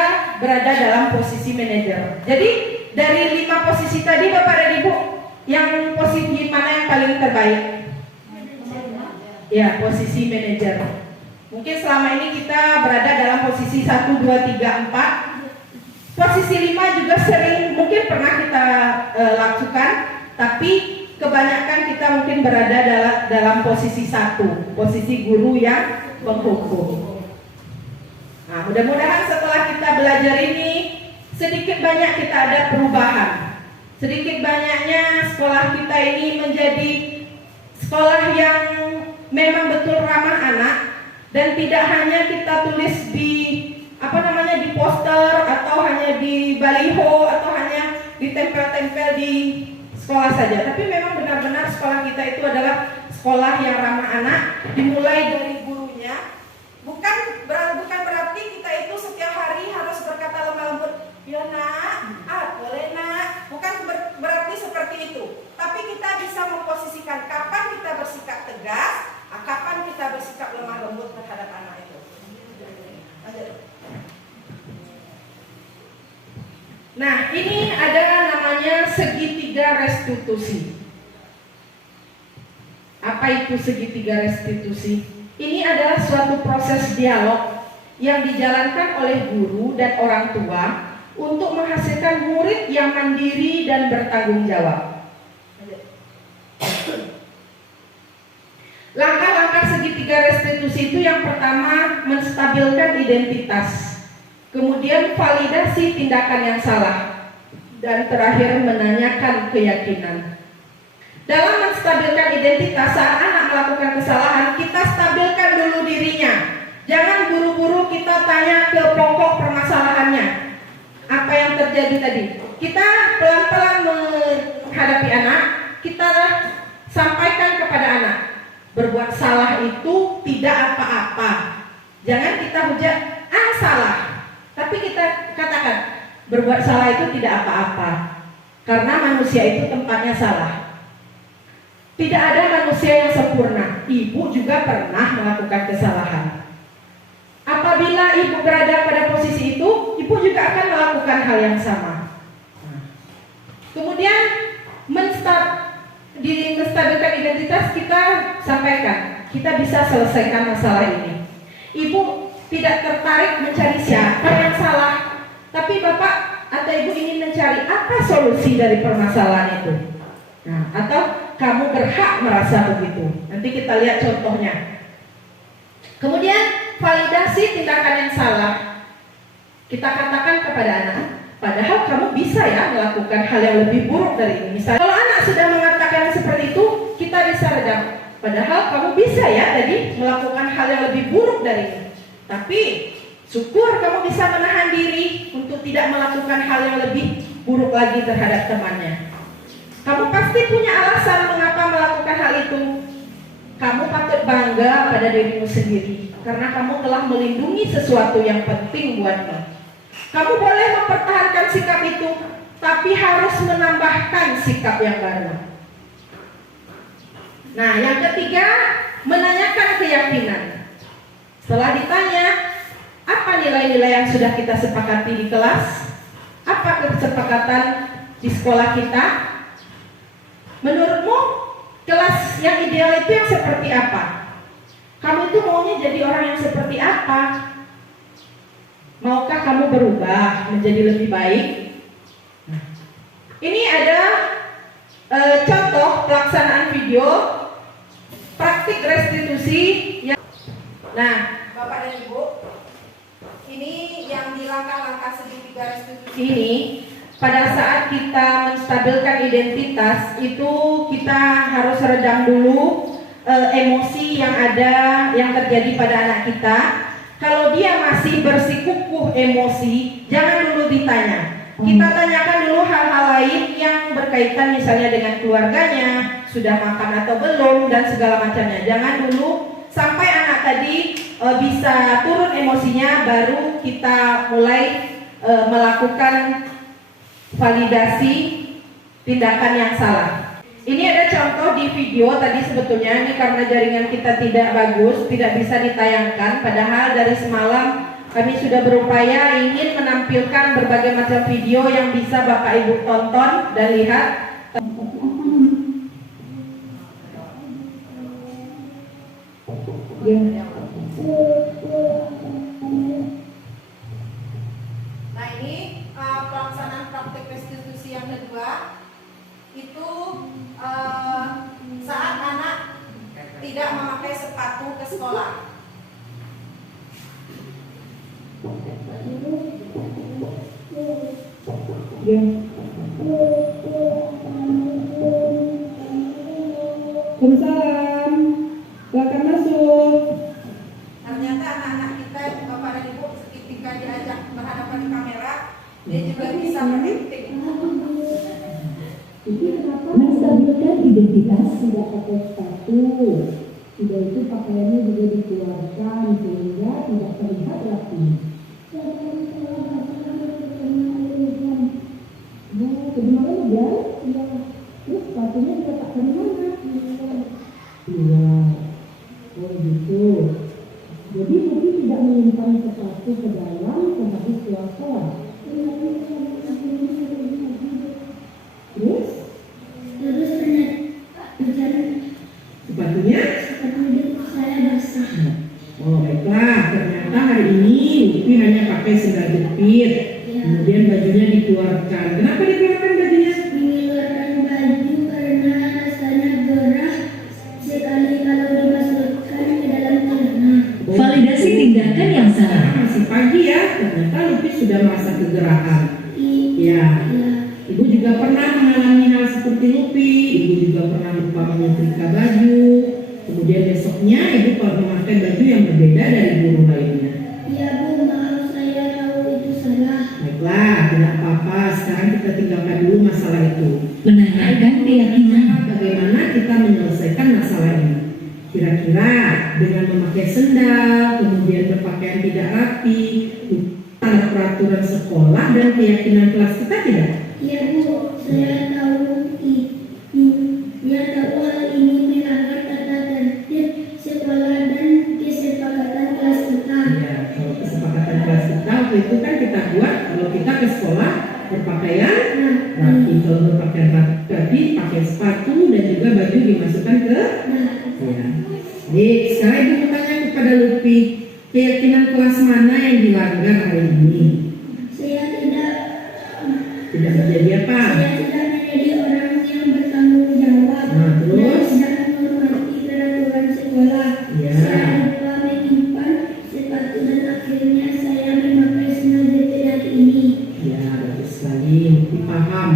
berada dalam posisi manajer. Jadi dari 5 posisi tadi Bapak dan Ibu, yang posisi mana yang paling terbaik? Ya, posisi manajer. Mungkin selama ini kita berada dalam posisi 1, 2, 3, 4. Posisi 5 juga sering mungkin pernah kita lakukan, tapi kebanyakan kita mungkin berada dalam posisi 1, posisi guru yang menghukum. Nah, mudah-mudahan setelah kita belajar ini sedikit banyak kita ada perubahan. Sedikit banyaknya sekolah kita ini menjadi sekolah yang memang betul ramah anak dan tidak hanya kita tulis di di poster atau hanya di baliho atau hanya ditempel-tempel di sekolah saja. Tapi memang benar-benar sekolah kita itu adalah sekolah yang ramah anak, dimulai dari gurunya. Bukan berarti kita itu setiap hari harus berkata lemah lembut, ya nak, boleh nak. Bukan berarti seperti itu. Tapi kita bisa memposisikan kapan kita bersikap tegas, kapan kita bersikap lemah lembut terhadap anak itu. Nah, ini ada namanya segitiga restitusi. Apa itu segitiga restitusi? Ini adalah suatu proses dialog yang dijalankan oleh guru dan orang tua untuk menghasilkan murid yang mandiri dan bertanggung jawab. Langkah-langkah segitiga restitusi itu yang pertama menstabilkan identitas, kemudian validasi tindakan yang salah, dan terakhir menanyakan keyakinan. Dalam menstabilkan identitas, saat anak melakukan kesalahan, kita stabilkan dulu dirinya. Jangan buru-buru kita tanya ke pokok permasalahannya. Apa yang terjadi tadi? Kita pelan-pelan menghadapi anak, kita sampaikan kepada anak. Berbuat salah itu tidak apa-apa. Jangan kita hujat, salah. Tapi kita katakan, berbuat salah itu tidak apa-apa. Karena manusia itu tempatnya salah. Tidak ada manusia yang sempurna. Ibu juga pernah melakukan kesalahan. Apabila ibu berada pada posisi itu, ibu juga akan melakukan hal yang sama. Kemudian menstabilkan identitas, kita sampaikan, kita bisa selesaikan masalah ini. Ibu tidak tertarik mencari siapa yang salah, tapi bapak atau ibu ingin mencari apa solusi dari permasalahan itu. Nah, atau kamu berhak merasa begitu. Nanti kita lihat contohnya. Kemudian validasi tindakan yang salah. Kita katakan kepada anak, padahal kamu bisa ya melakukan hal yang lebih buruk dari ini. Misalnya, kalau anak sudah mengatakan seperti itu, kita bisa redam. Padahal kamu bisa ya tadi melakukan hal yang lebih buruk dari ini. Tapi syukur kamu bisa menahan diri untuk tidak melakukan hal yang lebih buruk lagi terhadap temannya. Kamu pasti punya alasan mengapa melakukan hal itu. Kamu patut bangga pada dirimu sendiri karena kamu telah melindungi sesuatu yang penting buatmu. Kamu boleh mempertahankan sikap itu, tapi harus menambahkan sikap yang baru. Nah, yang ketiga, menanyakan keyakinan. Setelah ditanya, apa nilai-nilai yang sudah kita sepakati di kelas? Apa kesepakatan di sekolah kita? Menurutmu, kelas yang ideal itu yang seperti apa? Kamu itu maunya jadi orang yang seperti apa? Maukah kamu berubah menjadi lebih baik? Nah, ini ada contoh pelaksanaan video praktik restitusi yang... Nah, Bapak dan Ibu, ini yang di langkah-langkah segitiga restitusi ini, pada saat kita menstabilkan identitas itu kita harus redam dulu emosi yang ada, yang terjadi pada anak kita. Kalau dia masih bersikukuh emosi, jangan dulu ditanya. Kita tanyakan dulu hal-hal lain yang berkaitan misalnya dengan keluarganya, sudah makan atau belum, dan segala macamnya. Jangan dulu sampai anak tadi bisa turun emosinya, baru kita mulai melakukan validasi tindakan yang salah. Ini ada contoh di video tadi, sebetulnya ini karena jaringan kita tidak bagus, tidak bisa ditayangkan. Padahal dari semalam kami sudah berupaya ingin menampilkan berbagai macam video yang bisa Bapak Ibu tonton dan lihat. Nah, ini pelaksanaan praktik restitusi yang kedua itu saat anak tidak memakai sepatu ke sekolah. Waalaikumsalam. Silakan masuk. Ternyata anak-anak kita, Bapak dan Ibu, ketika diajak berhadapan di kamera, dia juga bisa berakting. Menstabilkan identitas tidak pakai sepatu. Tidak itu pakaiannya juga dikeluarkan sehingga tidak terlihat rapi. Nah, kebenaran udah, ya. Terus sepatunya diletakkan di mana? Iya. Oh gitu. Jadi mungkin tidak menyimpan sepatu ke dalam sehabis keluar sekolah. Terus sepatunya saya basah. oh baiklah, ternyata hari ini Upi hanya pakai sendal jepit, kemudian bajunya dikeluarkan. Kenapa dikeluarkan bajunya? Mengeluarkan baju karena rasanya gerah sekali kalau dimasukkan ke dalam celana. Validasi tindakan yang salah. Masih pagi ya, ternyata Upi sudah merasa kegerahan. Ya, Ibu juga pernah mengalami hal seperti Upi. Ibu juga pernah lupa menyetrika baju. Kemudian besoknya Ibu kalau memakai baju yang berbeda dari guru lainnya. Ya Bu, maaf saya tahu itu salah. Baiklah, tidak apa-apa. Sekarang kita tinggalkan dulu masalah itu. Menanyakan keyakinan. Bagaimana kita menyelesaikan masalah ini? Kira-kira dengan memakai sendal, kemudian berpakaian tidak rapi, ada peraturan sekolah dan keyakinan kelas kita tidak? Iya Bu, saya tahu hal ini melanggar tata tertib sekolah dan kesepakatan kelas kita. Ya, kalau kesepakatan kelas kita waktu itu kan kita buat kalau kita ke sekolah berpakaian rapi, kalau berpakaian rapi pakai sepatu dan juga baju dimasukkan ke ya. Jadi sekarang ibu bertanya kepada Lupi, keyakinan kelas mana yang dilanggar hari ini? Saya Tidak menjadi apa? tidak menjadi orang yang bertanggung jawab Nah, terus? dan tidak menghormati peraturan sekolah. Ya. Saya lupa menyimpan sepatu dan akhirnya saya memakai sendal jepit hari ini. Ya, bagus sekali. Lupi paham.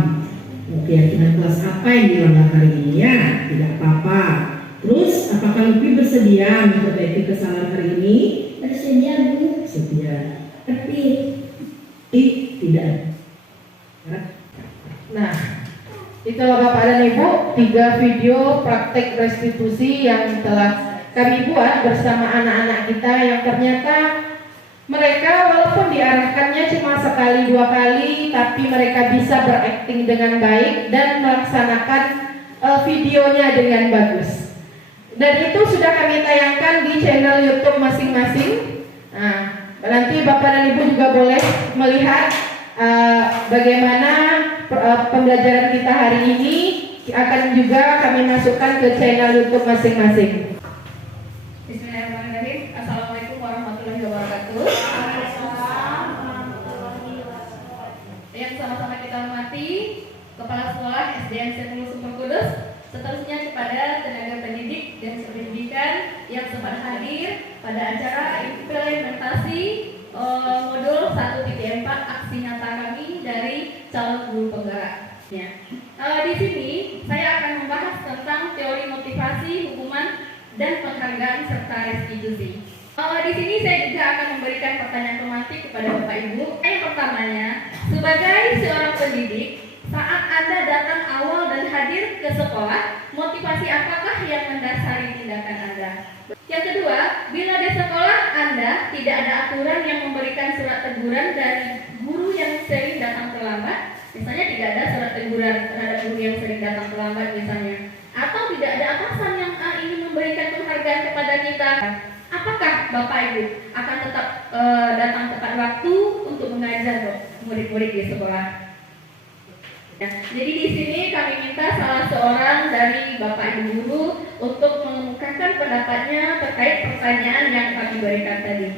Keyakinan kelas apa yang dilanggar hari ini ya? Tidak apa-apa. Terus, apakah Lupi bersedia memperbaiki kesalahan hari ini? Bersedia Bu, Sedia. tapi Tidak. Nah, itulah Bapak dan Ibu 3 video praktek restitusi yang telah kami buat bersama anak-anak kita yang ternyata mereka walaupun diarahkannya cuma sekali 2 kali, tapi mereka bisa berakting dengan baik dan melaksanakan videonya dengan bagus. Dan itu sudah kami tayangkan di channel YouTube masing-masing. Nah, nanti Bapak dan Ibu juga boleh melihat bagaimana pembelajaran kita hari ini akan juga kami masukkan ke channel YouTube masing-masing. Bismillahirrahmanirrahim. Assalamualaikum warahmatullahi wabarakatuh. Yang sama-sama kita hormati Kepala Sekolah SDN 10 Sumber Kudus, seterusnya kepada tenaga pendidik dan pendidikan yang sempat hadir pada acara implementasi modul 1.4 aksi nyata kami dari calon guru penggerak. Ya. Di sini saya akan membahas tentang teori motivasi, hukuman, dan penghargaan serta restitusi. Di sini saya juga akan memberikan pertanyaan tematik kepada Bapak Ibu. Yang pertamanya, sebagai seorang pendidik, saat Anda datang awal dan hadir ke sekolah, motivasi apakah yang mendasari tindakan Anda? Yang kedua, bila di sekolah Anda tidak ada aturan yang memberikan surat teguran dari guru yang sering datang terlambat, misalnya tidak ada surat teguran terhadap guru yang sering datang terlambat misalnya, atau tidak ada atasan yang ingin memberikan penghargaan kepada kita, apakah Bapak Ibu akan tetap datang tepat waktu untuk mengajar murid-murid di sekolah? Ya, jadi di sini kami minta salah seorang dari Bapak Ibu guru untuk mengemukakan pendapatnya terkait pertanyaan yang kami berikan tadi.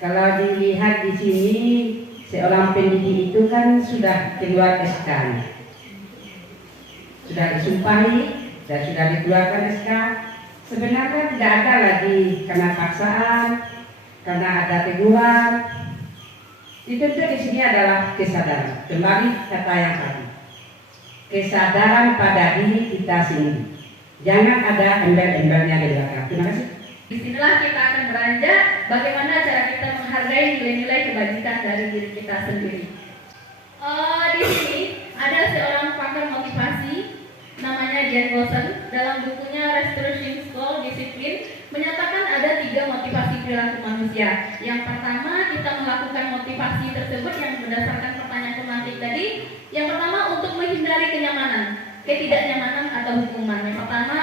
Kalau dilihat di sini, seorang pendidik itu kan sudah keluar SK, sudah disumpahi dan sudah dikeluarkan SK. Sebenarnya tidak ada lagi karena paksaan, karena ada teguran. Itu di sini adalah kesadaran. Kembali kata yang tadi. Kesadaran pada diri kita sendiri. Jangan ada embel-embelnya di belakang. Terima kasih. Disinilah kita akan beranjak bagaimana cara kita menghargai nilai-nilai kebajikan dari diri kita sendiri. Di sini ada seorang pakar motivasi namanya Jen Wilson, dalam bukunya Restoration School Discipline menyatakan ada 3 motivasi perilaku manusia. Yang pertama, kita melakukan motivasi tersebut yang berdasarkan pertanyaan tematik tadi. Yang pertama, untuk menghindari kenyamanan, ketidaknyamanan atau hukuman. Yang pertama,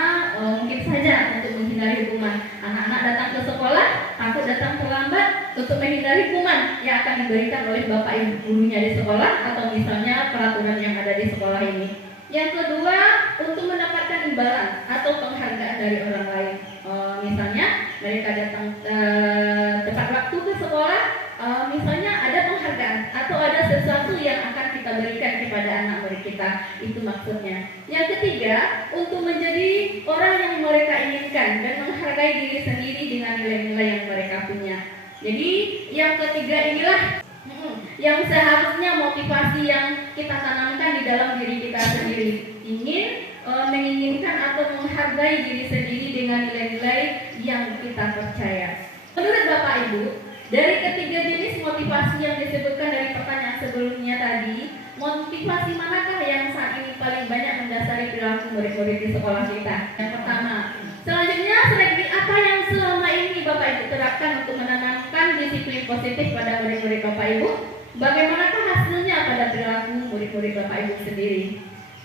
mungkin saja untuk menghindari hukuman. Anak-anak datang ke sekolah, takut datang terlambat untuk menghindari hukuman yang akan diberikan oleh bapak ibu gurunya di sekolah atau misalnya peraturan yang ada di sekolah ini. Yang kedua, untuk mendapatkan imbalan atau penghargaan dari orang lain. Misalnya mereka datang tepat waktu ke sekolah, misalnya ada penghargaan atau ada sesuatu yang akan kita berikan kepada anak murid kita. Itu maksudnya. Yang ketiga, untuk menjadi orang yang mereka inginkan dan menghargai diri sendiri dengan nilai-nilai yang mereka punya. Jadi yang ketiga inilah yang seharusnya motivasi yang kita tanamkan di dalam diri kita sendiri. Menginginkan atau menghargai diri sendiri dengan nilai-nilai yang kita percaya. Menurut Bapak Ibu, dari ketiga jenis motivasi yang disebutkan dari pertanyaan sebelumnya tadi, motivasi manakah yang saat ini paling banyak mendasari perilaku murid-murid di sekolah kita? Yang pertama. Selanjutnya sering disiplin positif pada murid-murid Bapak Ibu? Bagaimanakah hasilnya pada perilaku murid-murid Bapak Ibu sendiri?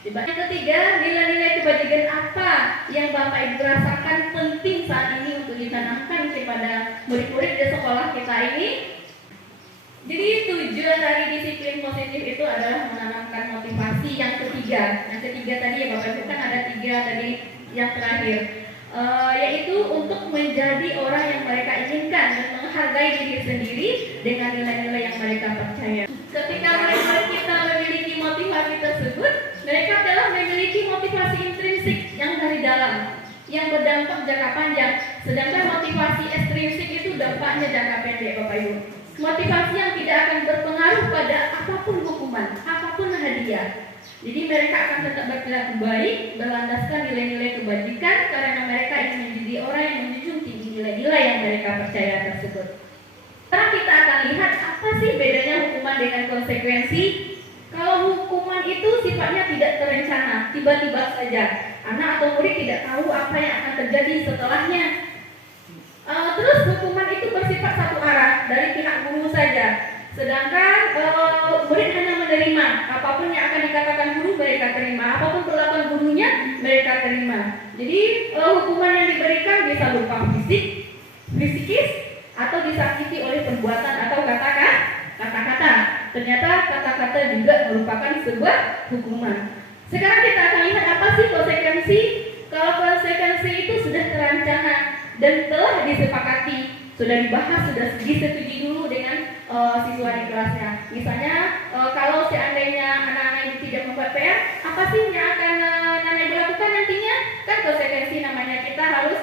Yang ketiga, nilai-nilai kebajikan apa yang Bapak Ibu rasakan penting saat ini untuk ditanamkan kepada murid-murid di sekolah kita ini? Jadi tujuan dari disiplin positif itu adalah menanamkan motivasi yang ketiga. Yang ketiga tadi ya Bapak Ibu kan ada 3 tadi yang terakhir, yaitu untuk menjadi orang yang mereka inginkan dan menghargai diri sendiri dengan nilai-nilai yang mereka percaya. Ketika murid-murid kita memiliki motivasi tersebut, mereka telah memiliki motivasi intrinsik yang dari dalam, yang berdampak jangka panjang. Sedangkan motivasi ekstrinsik itu dampaknya jangka pendek Bapak Ibu. Motivasi yang tidak akan berpengaruh pada apapun hukuman, apapun hadiah. Jadi mereka akan tetap berperilaku baik, berlandaskan nilai-nilai kebajikan karena mereka ingin menjadi orang yang menjunjung tinggi nilai-nilai yang mereka percaya tersebut. Sekarang kita akan lihat apa sih bedanya hukuman dengan konsekuensi. Kalau hukuman itu sifatnya tidak terencana, tiba-tiba saja. Anak atau murid tidak tahu apa yang akan terjadi setelahnya. Terus hukuman itu bersifat satu arah dari pihak guru saja. Sedangkan murid hanya menerima apapun yang akan dikatakan guru mereka terima, apapun perlakuan gurunya mereka terima. Jadi hukuman yang diberikan bisa berupa fisikis atau disakiti oleh perbuatan atau kata-kata. Ternyata kata-kata juga merupakan sebuah hukuman. Sekarang kita akan lihat apa sih konsekuensi. Kalau konsekuensi itu sudah terancana dan telah disepakati, sudah dibahas, sudah disetujui dulu dengan siswa di kelasnya. Misalnya kalau seandainya anak-anak itu tidak membuat PR, apa sih yang akan anak ibu lakukan nantinya? Kan konsekuensi namanya, kita harus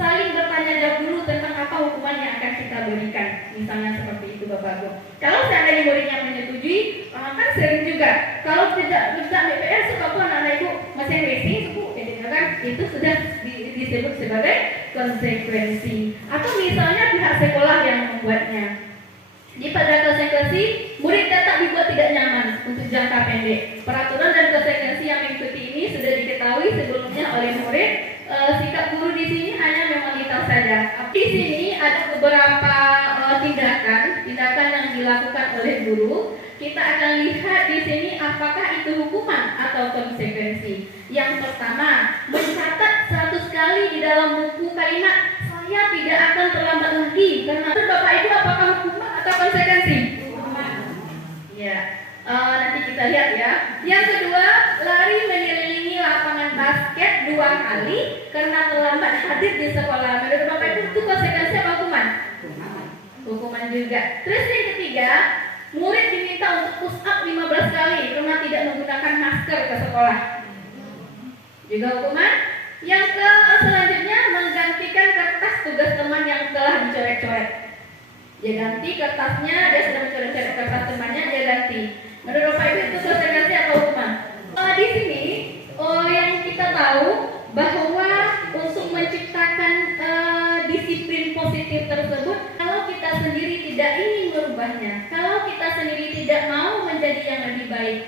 saling bertanya jawab dulu tentang apa hukuman yang akan kita berikan. Misalnya seperti itu Bapak Ibu. Kalau seandainya muridnya menyetujui, kan sering juga. Kalau tidak BPR, sebab anak ibu masih racing, kan itu sudah disebut sebagai konsekuensi. Atau misalnya pihak sekolah yang membuatnya. Di pada konsekuensi, murid tetap dibuat tidak nyaman untuk jangka pendek. Peraturan dan konsekuensi yang mengikuti ini sudah diketahui sebelumnya oleh murid. Sikap guru di sini hanya memonitor saja. Di sini ada beberapa tindakan yang dilakukan oleh guru. Kita akan lihat di sini apakah itu hukuman atau konsekuensi. Yang pertama, mencatat 100 kali di dalam buku kalimat saya tidak akan terlambat lagi. Karena Bapak Ibu, apakah hukuman atau konsekuensi? Ya, nanti kita lihat ya. Yang kedua, lari mengelilingi lapangan basket 2 kali karena terlambat hadir di sekolah. Menurut Bapak Ibu itu konsekuensi apa hukuman? Hukuman juga. Terus yang ketiga, murid diminta untuk push up 15 kali karena tidak menggunakan masker ke sekolah. Juga hukuman. Yang selanjutnya, menggantikan kertas tugas teman yang telah dicoret-coret. Dia ganti kertasnya, dia sudah mencoret-coret kertas temannya, dia ganti. Menurut Bapak Ibu itu konsekuensi atau hukuman? Di sini yang kita tahu bahwa untuk menciptakan disiplin positif tersebut, kalau kita sendiri tidak ingin merubahnya, kalau kita sendiri tidak mau menjadi yang lebih baik,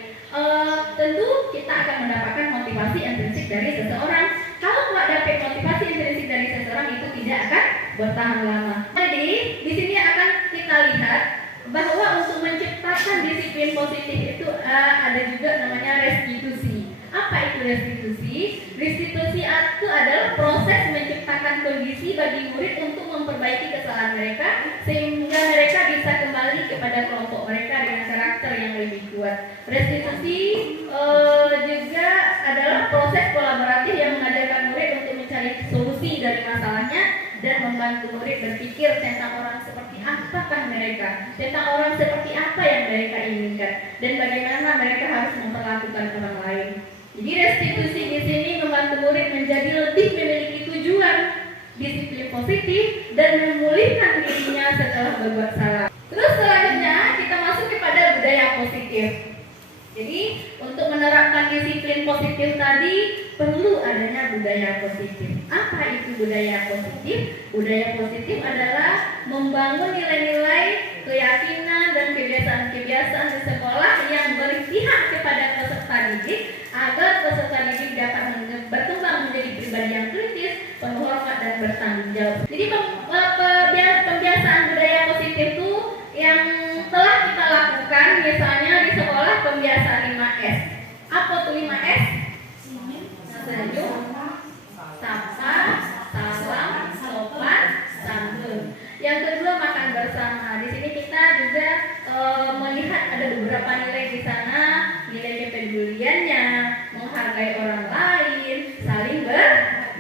tentu kita akan mendapatkan motivasi intrinsik dari seseorang. Kalau tidak dapat motivasi intrinsik dari seseorang, itu tidak akan bertahan lama. Jadi di sini akan kita lihat bahwa untuk menciptakan disiplin positif itu ada juga namanya restitusi. Apa itu restitusi? Restitusi itu adalah proses menciptakan kondisi bagi murid untuk memperbaiki kesalahan mereka sehingga mereka bisa kembali kepada kelompok mereka dengan karakter yang lebih kuat. Restitusi juga adalah proses kolaboratif yang mengajarkan murid untuk mencari solusi dari masalahnya dan membantu murid berpikir tentang orang seperti apakah mereka, tentang orang seperti apa yang mereka inginkan, dan bagaimana mereka harus memperlakukan orang lain. Jadi restitusi di sini membantu murid menjadi lebih memiliki tujuan, disiplin positif, dan memulihkan dirinya setelah berbuat salah. Terus selanjutnya kita masuk kepada budaya positif. Jadi untuk menerapkan disiplin positif tadi perlu adanya budaya positif. Apa itu budaya positif? Budaya positif adalah membangun nilai-nilai, keyakinan, dan kebiasaan-kebiasaan di sekolah yang berpihak kepada peserta didik agar peserta didik dapat berkembang menjadi pribadi yang kritis, penghormat, dan bertanggung jawab. Jadi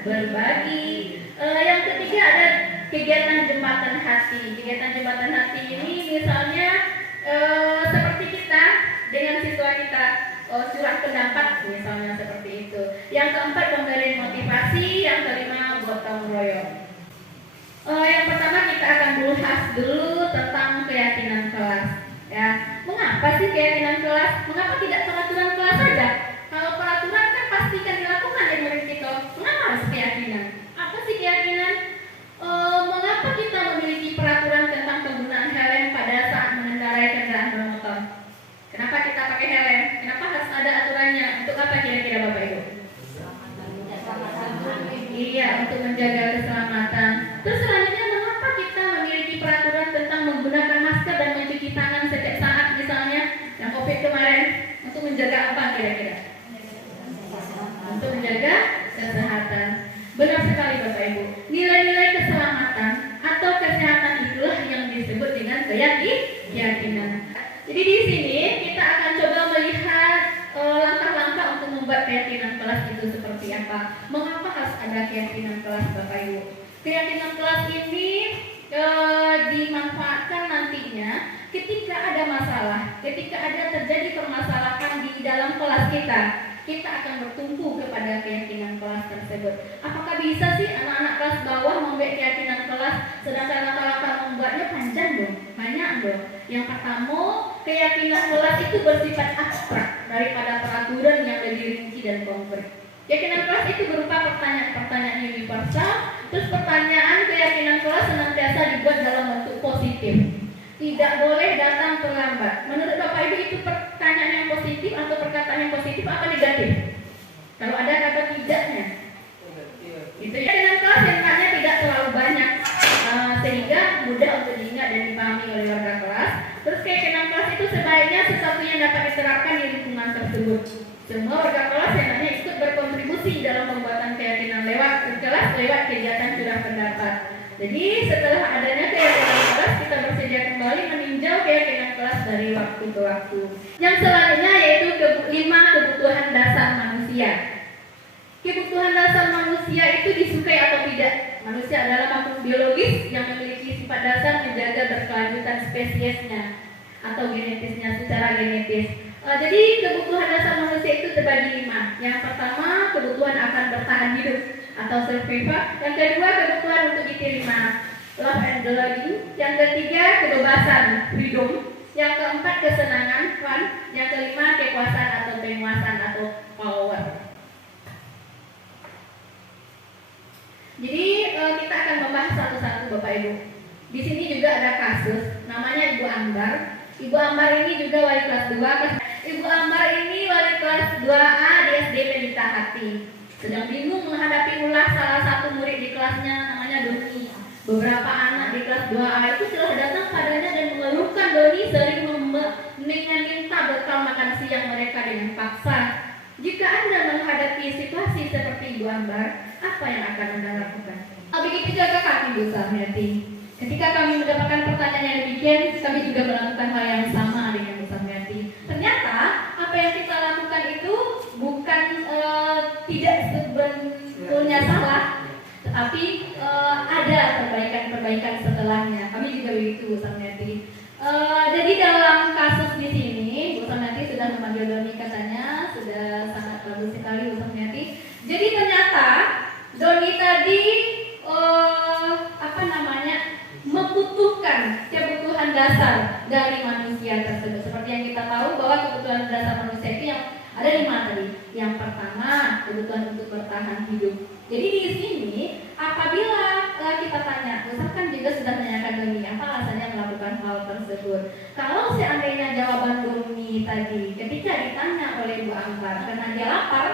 berbagi. Yang ketiga ada kegiatan jembatan hati. Kegiatan jembatan hati ini misalnya seperti kita dengan siswa kita curah pendapat misalnya seperti itu. Yang keempat memberi motivasi, yang kelima gotong royong. Yang pertama kita akan bahas dulu tentang keyakinan kelas. Ya, mengapa sih keyakinan kelas? Mengapa tidak peraturan kelas saja? Kalau peraturan kan pasti kan dilakukan di murid kita. Mengapa harus keyakinan? Apa sih keyakinan? Mengapa kita memiliki peraturan tentang penggunaan helm pada saat mengendarai kendaraan bermotor? Kenapa kita pakai helm? Kenapa harus ada aturannya? Untuk apa kira-kira Bapak Ibu? Iya, untuk menjaga keselamatan. Terus selanjutnya mengapa kita memiliki peraturan tentang menggunakan masker dan mencuci tangan setiap saat misalnya yang COVID kemarin? Untuk menjaga apa kira-kira? Untuk menjaga kesehatan. Benar sekali Bapak Ibu. Nilai-nilai keselamatan atau kesehatan itulah yang disebut dengan keyakinan. Jadi di sini kita akan coba melihat langkah-langkah untuk membuat keyakinan kelas itu seperti apa. Mengapa harus ada keyakinan kelas Bapak Ibu? Keyakinan kelas ini dimanfaatkan nantinya ketika ada masalah, ketika ada terjadi permasalahan di dalam kelas kita akan bertumpu kepada keyakinan kelas tersebut. Apakah bisa sih anak-anak kelas bawah membuat keyakinan kelas, sedangkan langkah-langkah membuatnya panjang dong, banyak dong. Yang pertama, keyakinan kelas itu bersifat abstrak daripada peraturan yang lebih rinci dan konkret. Keyakinan kelas itu berupa pertanyaan-pertanyaan universal, terus pertanyaan keyakinan kelas senantiasa dibuat dalam bentuk positif. Tidak boleh datang terlambat. Menurut Bapak Ibu itu pertanyaan yang positif atau perkataan yang positif apa negatif? Kalau ada kata tidaknya, itu keyakinan kelas yang katanya tidak terlalu banyak, sehingga mudah untuk diingat dan dipahami oleh warga kelas. Terus keyakinan kelas itu sebaiknya sesuatu yang dapat diterapkan di lingkungan tersebut. Semua warga kelas yang ikut berkontribusi dalam pembuatan keyakinan lewat kelas lewat kegiatan curah pendapat. Jadi setelah adanya keyakinan kelas, kita bersedia kembali meninjau keyakinan kelas dari waktu ke waktu. Yang selanjutnya yaitu 5 kebutuhan dasar manusia. Kebutuhan dasar manusia itu disukai atau tidak? Manusia adalah makhluk biologis yang memiliki sifat dasar menjaga berkelanjutan spesiesnya atau genetisnya secara genetis. Jadi kebutuhan dasar manusia itu terbagi 5. Yang pertama, kebutuhan akan bertahan hidup atau survival. Yang kedua, kebutuhan untuk diterima, love and belonging. Yang ketiga, kebebasan, freedom. Yang keempat, kesenangan, fun. Yang kelima, kekuasaan atau penguasaan atau power. Jadi kita akan membahas satu-satu Bapak Ibu. Di sini juga ada kasus, namanya Ibu Ambar. Ibu Ambar ini juga wali kelas 2. Ibu Ambar ini wali kelas 2A di SD Pelita Hati. Sedang bingung menghadapi ulah salah satu murid di kelasnya namanya Doni. Beberapa anak di kelas 2A itu telah datang padanya dan mengeluhkan Doni sering meminta bekal makan siang mereka dengan paksa. Jika Anda menghadapi situasi seperti Ibu Ambar, apa yang akan Anda lakukan? Begitu juga kami Bu Sarmiati. Ketika kami mendapatkan pertanyaan yang demikian, kami juga melakukan hal yang sama dengan Bu Sarmiati. Ternyata apa yang kita lakukan itu bukan tidak sebetulnya salah, tetapi ada perbaikan-perbaikan setelahnya. Kami juga begitu Bu Sarmiati. Jadi dalam kasus di sini, Bu Sarmiati sudah memanggil Doni, katanya sudah sangat bagus sekali Bu Sarmiati. Jadi ternyata Doni tadi membutuhkan kebutuhan dasar dari manusia tersebut. Seperti yang kita tahu bahwa kebutuhan dasar manusia itu yang ada 5 tadi. Yang pertama, kebutuhan untuk bertahan hidup. Jadi di sini apabila kita tanya, misalkan juga sudah menanyakan Doni, apa alasannya melakukan hal tersebut? Kalau seandainya jawaban Doni tadi ketika ditanya oleh Bu Ambar karena dia lapar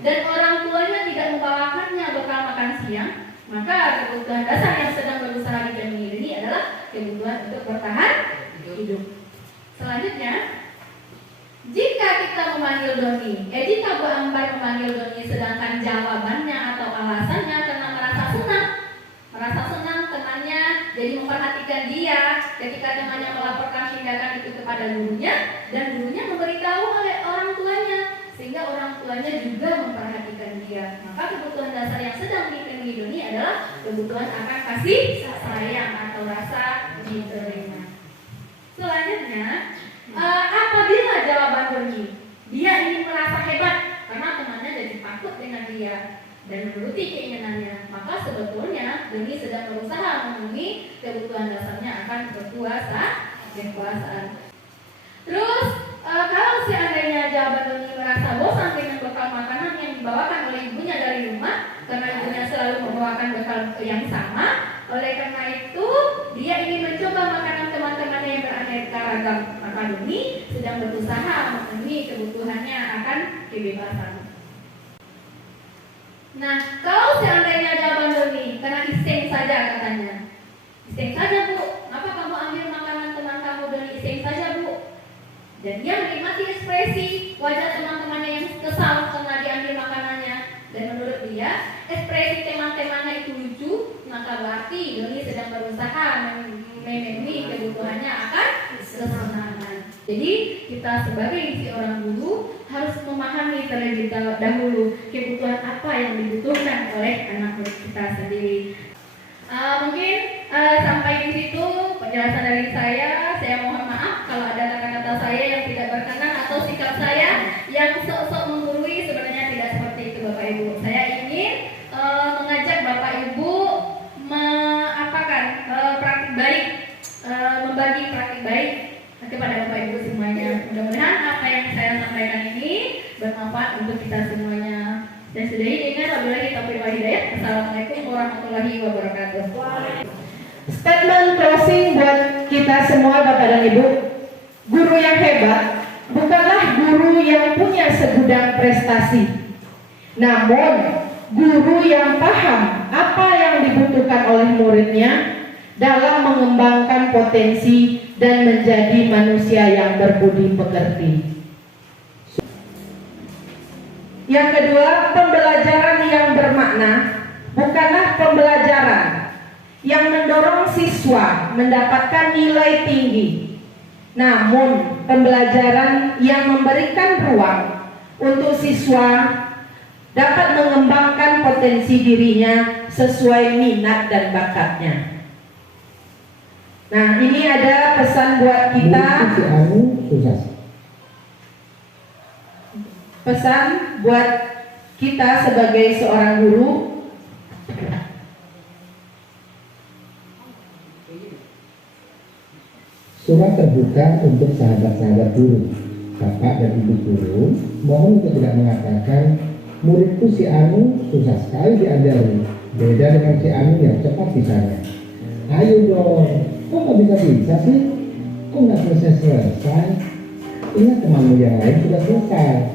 dan orang tuanya tidak membawakannya bekal makan siang, maka kebutuhan dasar yang sedang berusaha dipenuhi ini adalah kebutuhan untuk bertahan hidup. Selanjutnya, jika kita memanggil Doni, jika Bu Ambar memanggil Doni sedangkan jawabannya atau alasannya karena merasa senang temannya, jadi memperhatikan dia ketika temannya melaporkan tindakan itu kepada gurunya dan gurunya memberitahu oleh orang tuanya, sehingga orang tuanya juga memperhatikan dia. Maka kebutuhan dasar yang sedang dipenuhi Doni adalah kebutuhan akan kasih sayang atau rasa diterima. Selanjutnya, apabila jawaban Doni dia ingin merasa hebat karena temannya jadi takut dengan dia dan menuruti keinginannya, maka sebetulnya Doni sedang berusaha memenuhi kebutuhan dasarnya akan kekuasaan. Terus kalau seandainya jawaban Doni merasa bosan dengan bekal makanan yang dibawakan oleh ibunya dari rumah karena ibunya selalu membawakan bekal yang sama, oleh karena itu dia ingin mencoba makanan teman-temannya yang beraneka ragam, maka Doni sedang berusaha memenuhi kebutuhannya akan kebebasan. Nah, kalau seandainya jawaban Doni karena iseng saja katanya, iseng saja Bu, kenapa kamu ambil makanan teman kamu Doni, iseng saja Bu? Dan dia menikmati ekspresi wajah teman-temannya yang kesal karena diambil makanannya, dan menurut dia ekspresi teman-temannya itu lucu, maka berarti Doni sedang berusaha memenuhi kebutuhannya akan kesenangan. Jadi kita sebagai seorang guru harus memahami terlebih dahulu kebutuhan apa yang dibutuhkan oleh anak murid kita sendiri. Mungkin sampai di situ penjelasan dari saya. Saya mohon maaf kalau ada kata-kata saya yang tidak berkenan atau sikap saya yang sok-sok menggurui, sebenarnya tidak seperti itu Bapak Ibu. Saya ingin mengajak Bapak Ibu praktik baik, membagi praktik baik kepada Bapak Ibu semuanya. Mudah-mudahan apa yang saya sampaikan ini bermanfaat untuk kita semuanya. Dan sudahi dengan wabillahi taufiq wal hidayah. Assalamualaikum warahmatullahi wabarakatuh. Statement closing buat kita semua Bapak dan Ibu. Guru yang hebat bukanlah guru yang punya segudang prestasi, namun guru yang paham apa yang dibutuhkan oleh muridnya dalam mengembangkan potensi dan menjadi manusia yang berbudi pekerti. Yang kedua, pembelajaran yang bermakna bukanlah pembelajaran yang mendorong siswa mendapatkan nilai tinggi, namun pembelajaran yang memberikan ruang untuk siswa dapat mengembangkan potensi dirinya sesuai minat dan bakatnya. Nah, ini ada pesan buat kita. Pesan buat kita sebagai seorang guru. Surat terbuka untuk sahabat-sahabat guru, bapak dan ibu guru. Mohon untuk tidak mengatakan muridku si Anu susah sekali diajari, beda dengan si Anu yang cepat bisanya. Ayo dong, kok nggak bisa sih? Kok nggak selesai? Ingat temanmu yang lain sudah selesai.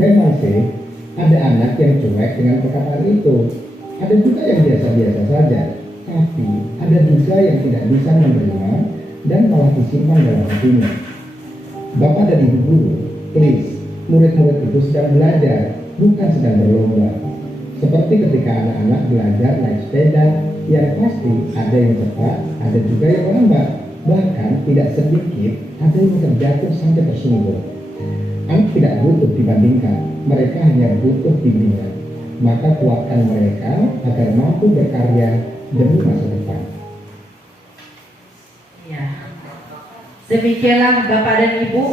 Memang sih ada anak yang cuek dengan perkataan itu, ada juga yang biasa-biasa saja. Tapi ada juga yang tidak bisa menerima dan malah disimpan dalam hatinya. Bapak dan ibu guru, please, murid-murid itu sedang belajar, bukan sedang berlomba. Seperti ketika anak-anak belajar naik sepeda, yang pasti ada yang cepat, ada juga yang lambat. Bahkan tidak sedikit ada yang terjatuh sampai tersungkur. Anak tidak butuh dibandingkan, mereka hanya butuh bimbingan. Maka kuatkan mereka agar mampu berkarya demi masa depan. Ya. Demikianlah Bapak dan Ibu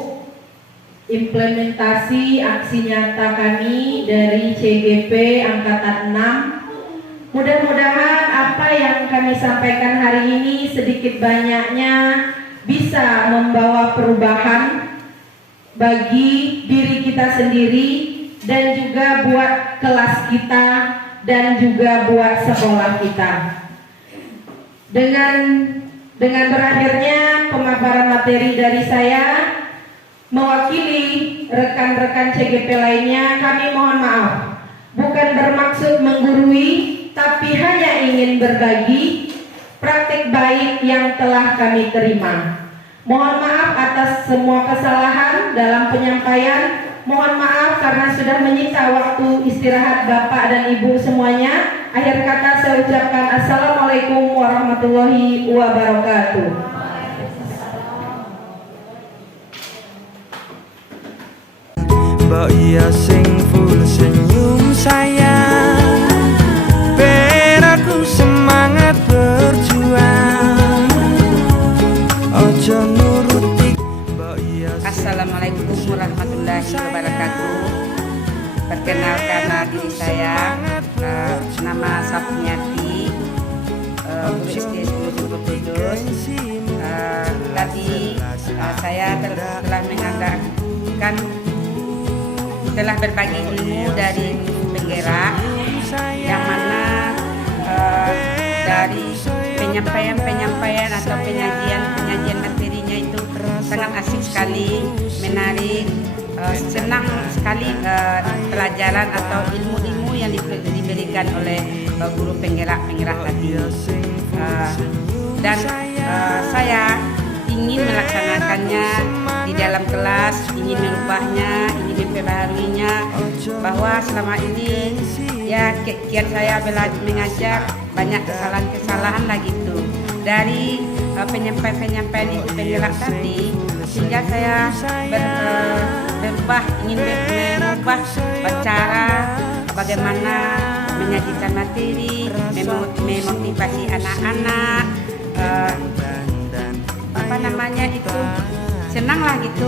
implementasi aksi nyata kami dari CGP Angkatan 6. Mudah-mudahan apa yang kami sampaikan hari ini sedikit banyaknya bisa membawa perubahan bagi diri kita sendiri dan juga buat kelas kita dan juga buat sekolah kita. Dengan berakhirnya pemaparan materi dari saya, mewakili rekan-rekan CGP lainnya, kami mohon maaf. Bukan bermaksud menggurui, tapi hanya ingin berbagi praktik baik yang telah kami terima. Mohon maaf atas semua kesalahan dalam penyampaian. Mohon maaf karena sudah menyita waktu istirahat Bapak dan Ibu semuanya. Akhir kata saya ucapkan Assalamualaikum warahmatullahi wabarakatuh. mbok iya sing full senyum sayang, ben aku semangat berjuang. Ojo nuruti mbok iya. Assalamualaikum warahmatullahi wabarakatuh. Perkenalkan diri saya, nama Sapniati, guru SD Sumpur Kudus. Tadi saya telah mengadakan, telah berbagi ilmu dari guru penggerak, yang mana dari penyampaian atau penyajian materinya itu sangat asik sekali, menarik. Senang sekali pelajaran atau ilmu-ilmu yang diberikan oleh guru penggerak tadi, dan saya ingin melaksanakannya di dalam kelas, ingin merubahnya, ingin memperbaharuinya, bahwa selama ini ya kiat saya mengajar banyak kesalahan lagi tuh dari penyampaian itu penggerak tadi, sehingga saya ingin merubah cara bagaimana menyajikan materi, memotivasi anak-anak, senanglah gitu.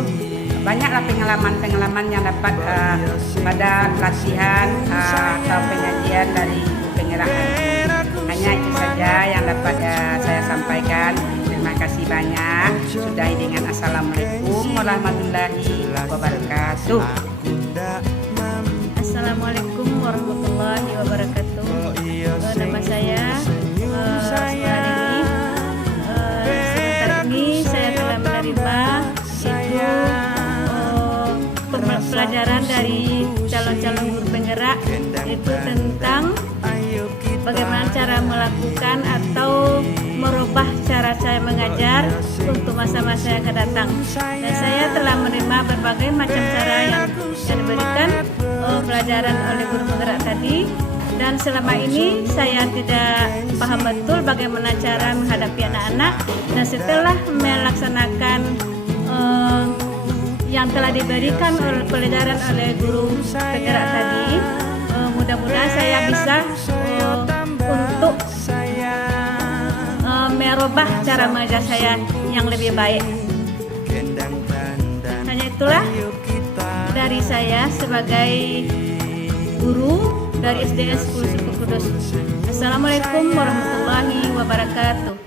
Banyaklah pengalaman yang dapat pada pelatihan atau penyajian dari penggerak. Hanya itu saja yang dapat saya sampaikan. Terima kasih banyak. Sudahi dengan Assalamualaikum warahmatullahi wabarakatuh. Assalamualaikum warahmatullahi wabarakatuh. Nama saya sebentar ini saya telah menerima pelajaran dari calon-calon guru penggerak, itu tentang bagaimana cara melakukan atau merubah cara saya mengajar untuk masa-masa yang akan datang. Dan saya telah menerima berbagai macam cara yang diberikan pelajaran oleh guru penggerak tadi. Dan selama ini saya tidak paham betul bagaimana cara menghadapi anak-anak. Dan setelah melaksanakan yang telah diberikan oleh pelajaran oleh guru penggerak tadi, mudah-mudahan saya bisa untuk merubah cara mengajar saya yang lebih baik. Hanya itulah dari saya sebagai guru dari SDS 10 Sumpur Kudus. Assalamualaikum warahmatullahi wabarakatuh.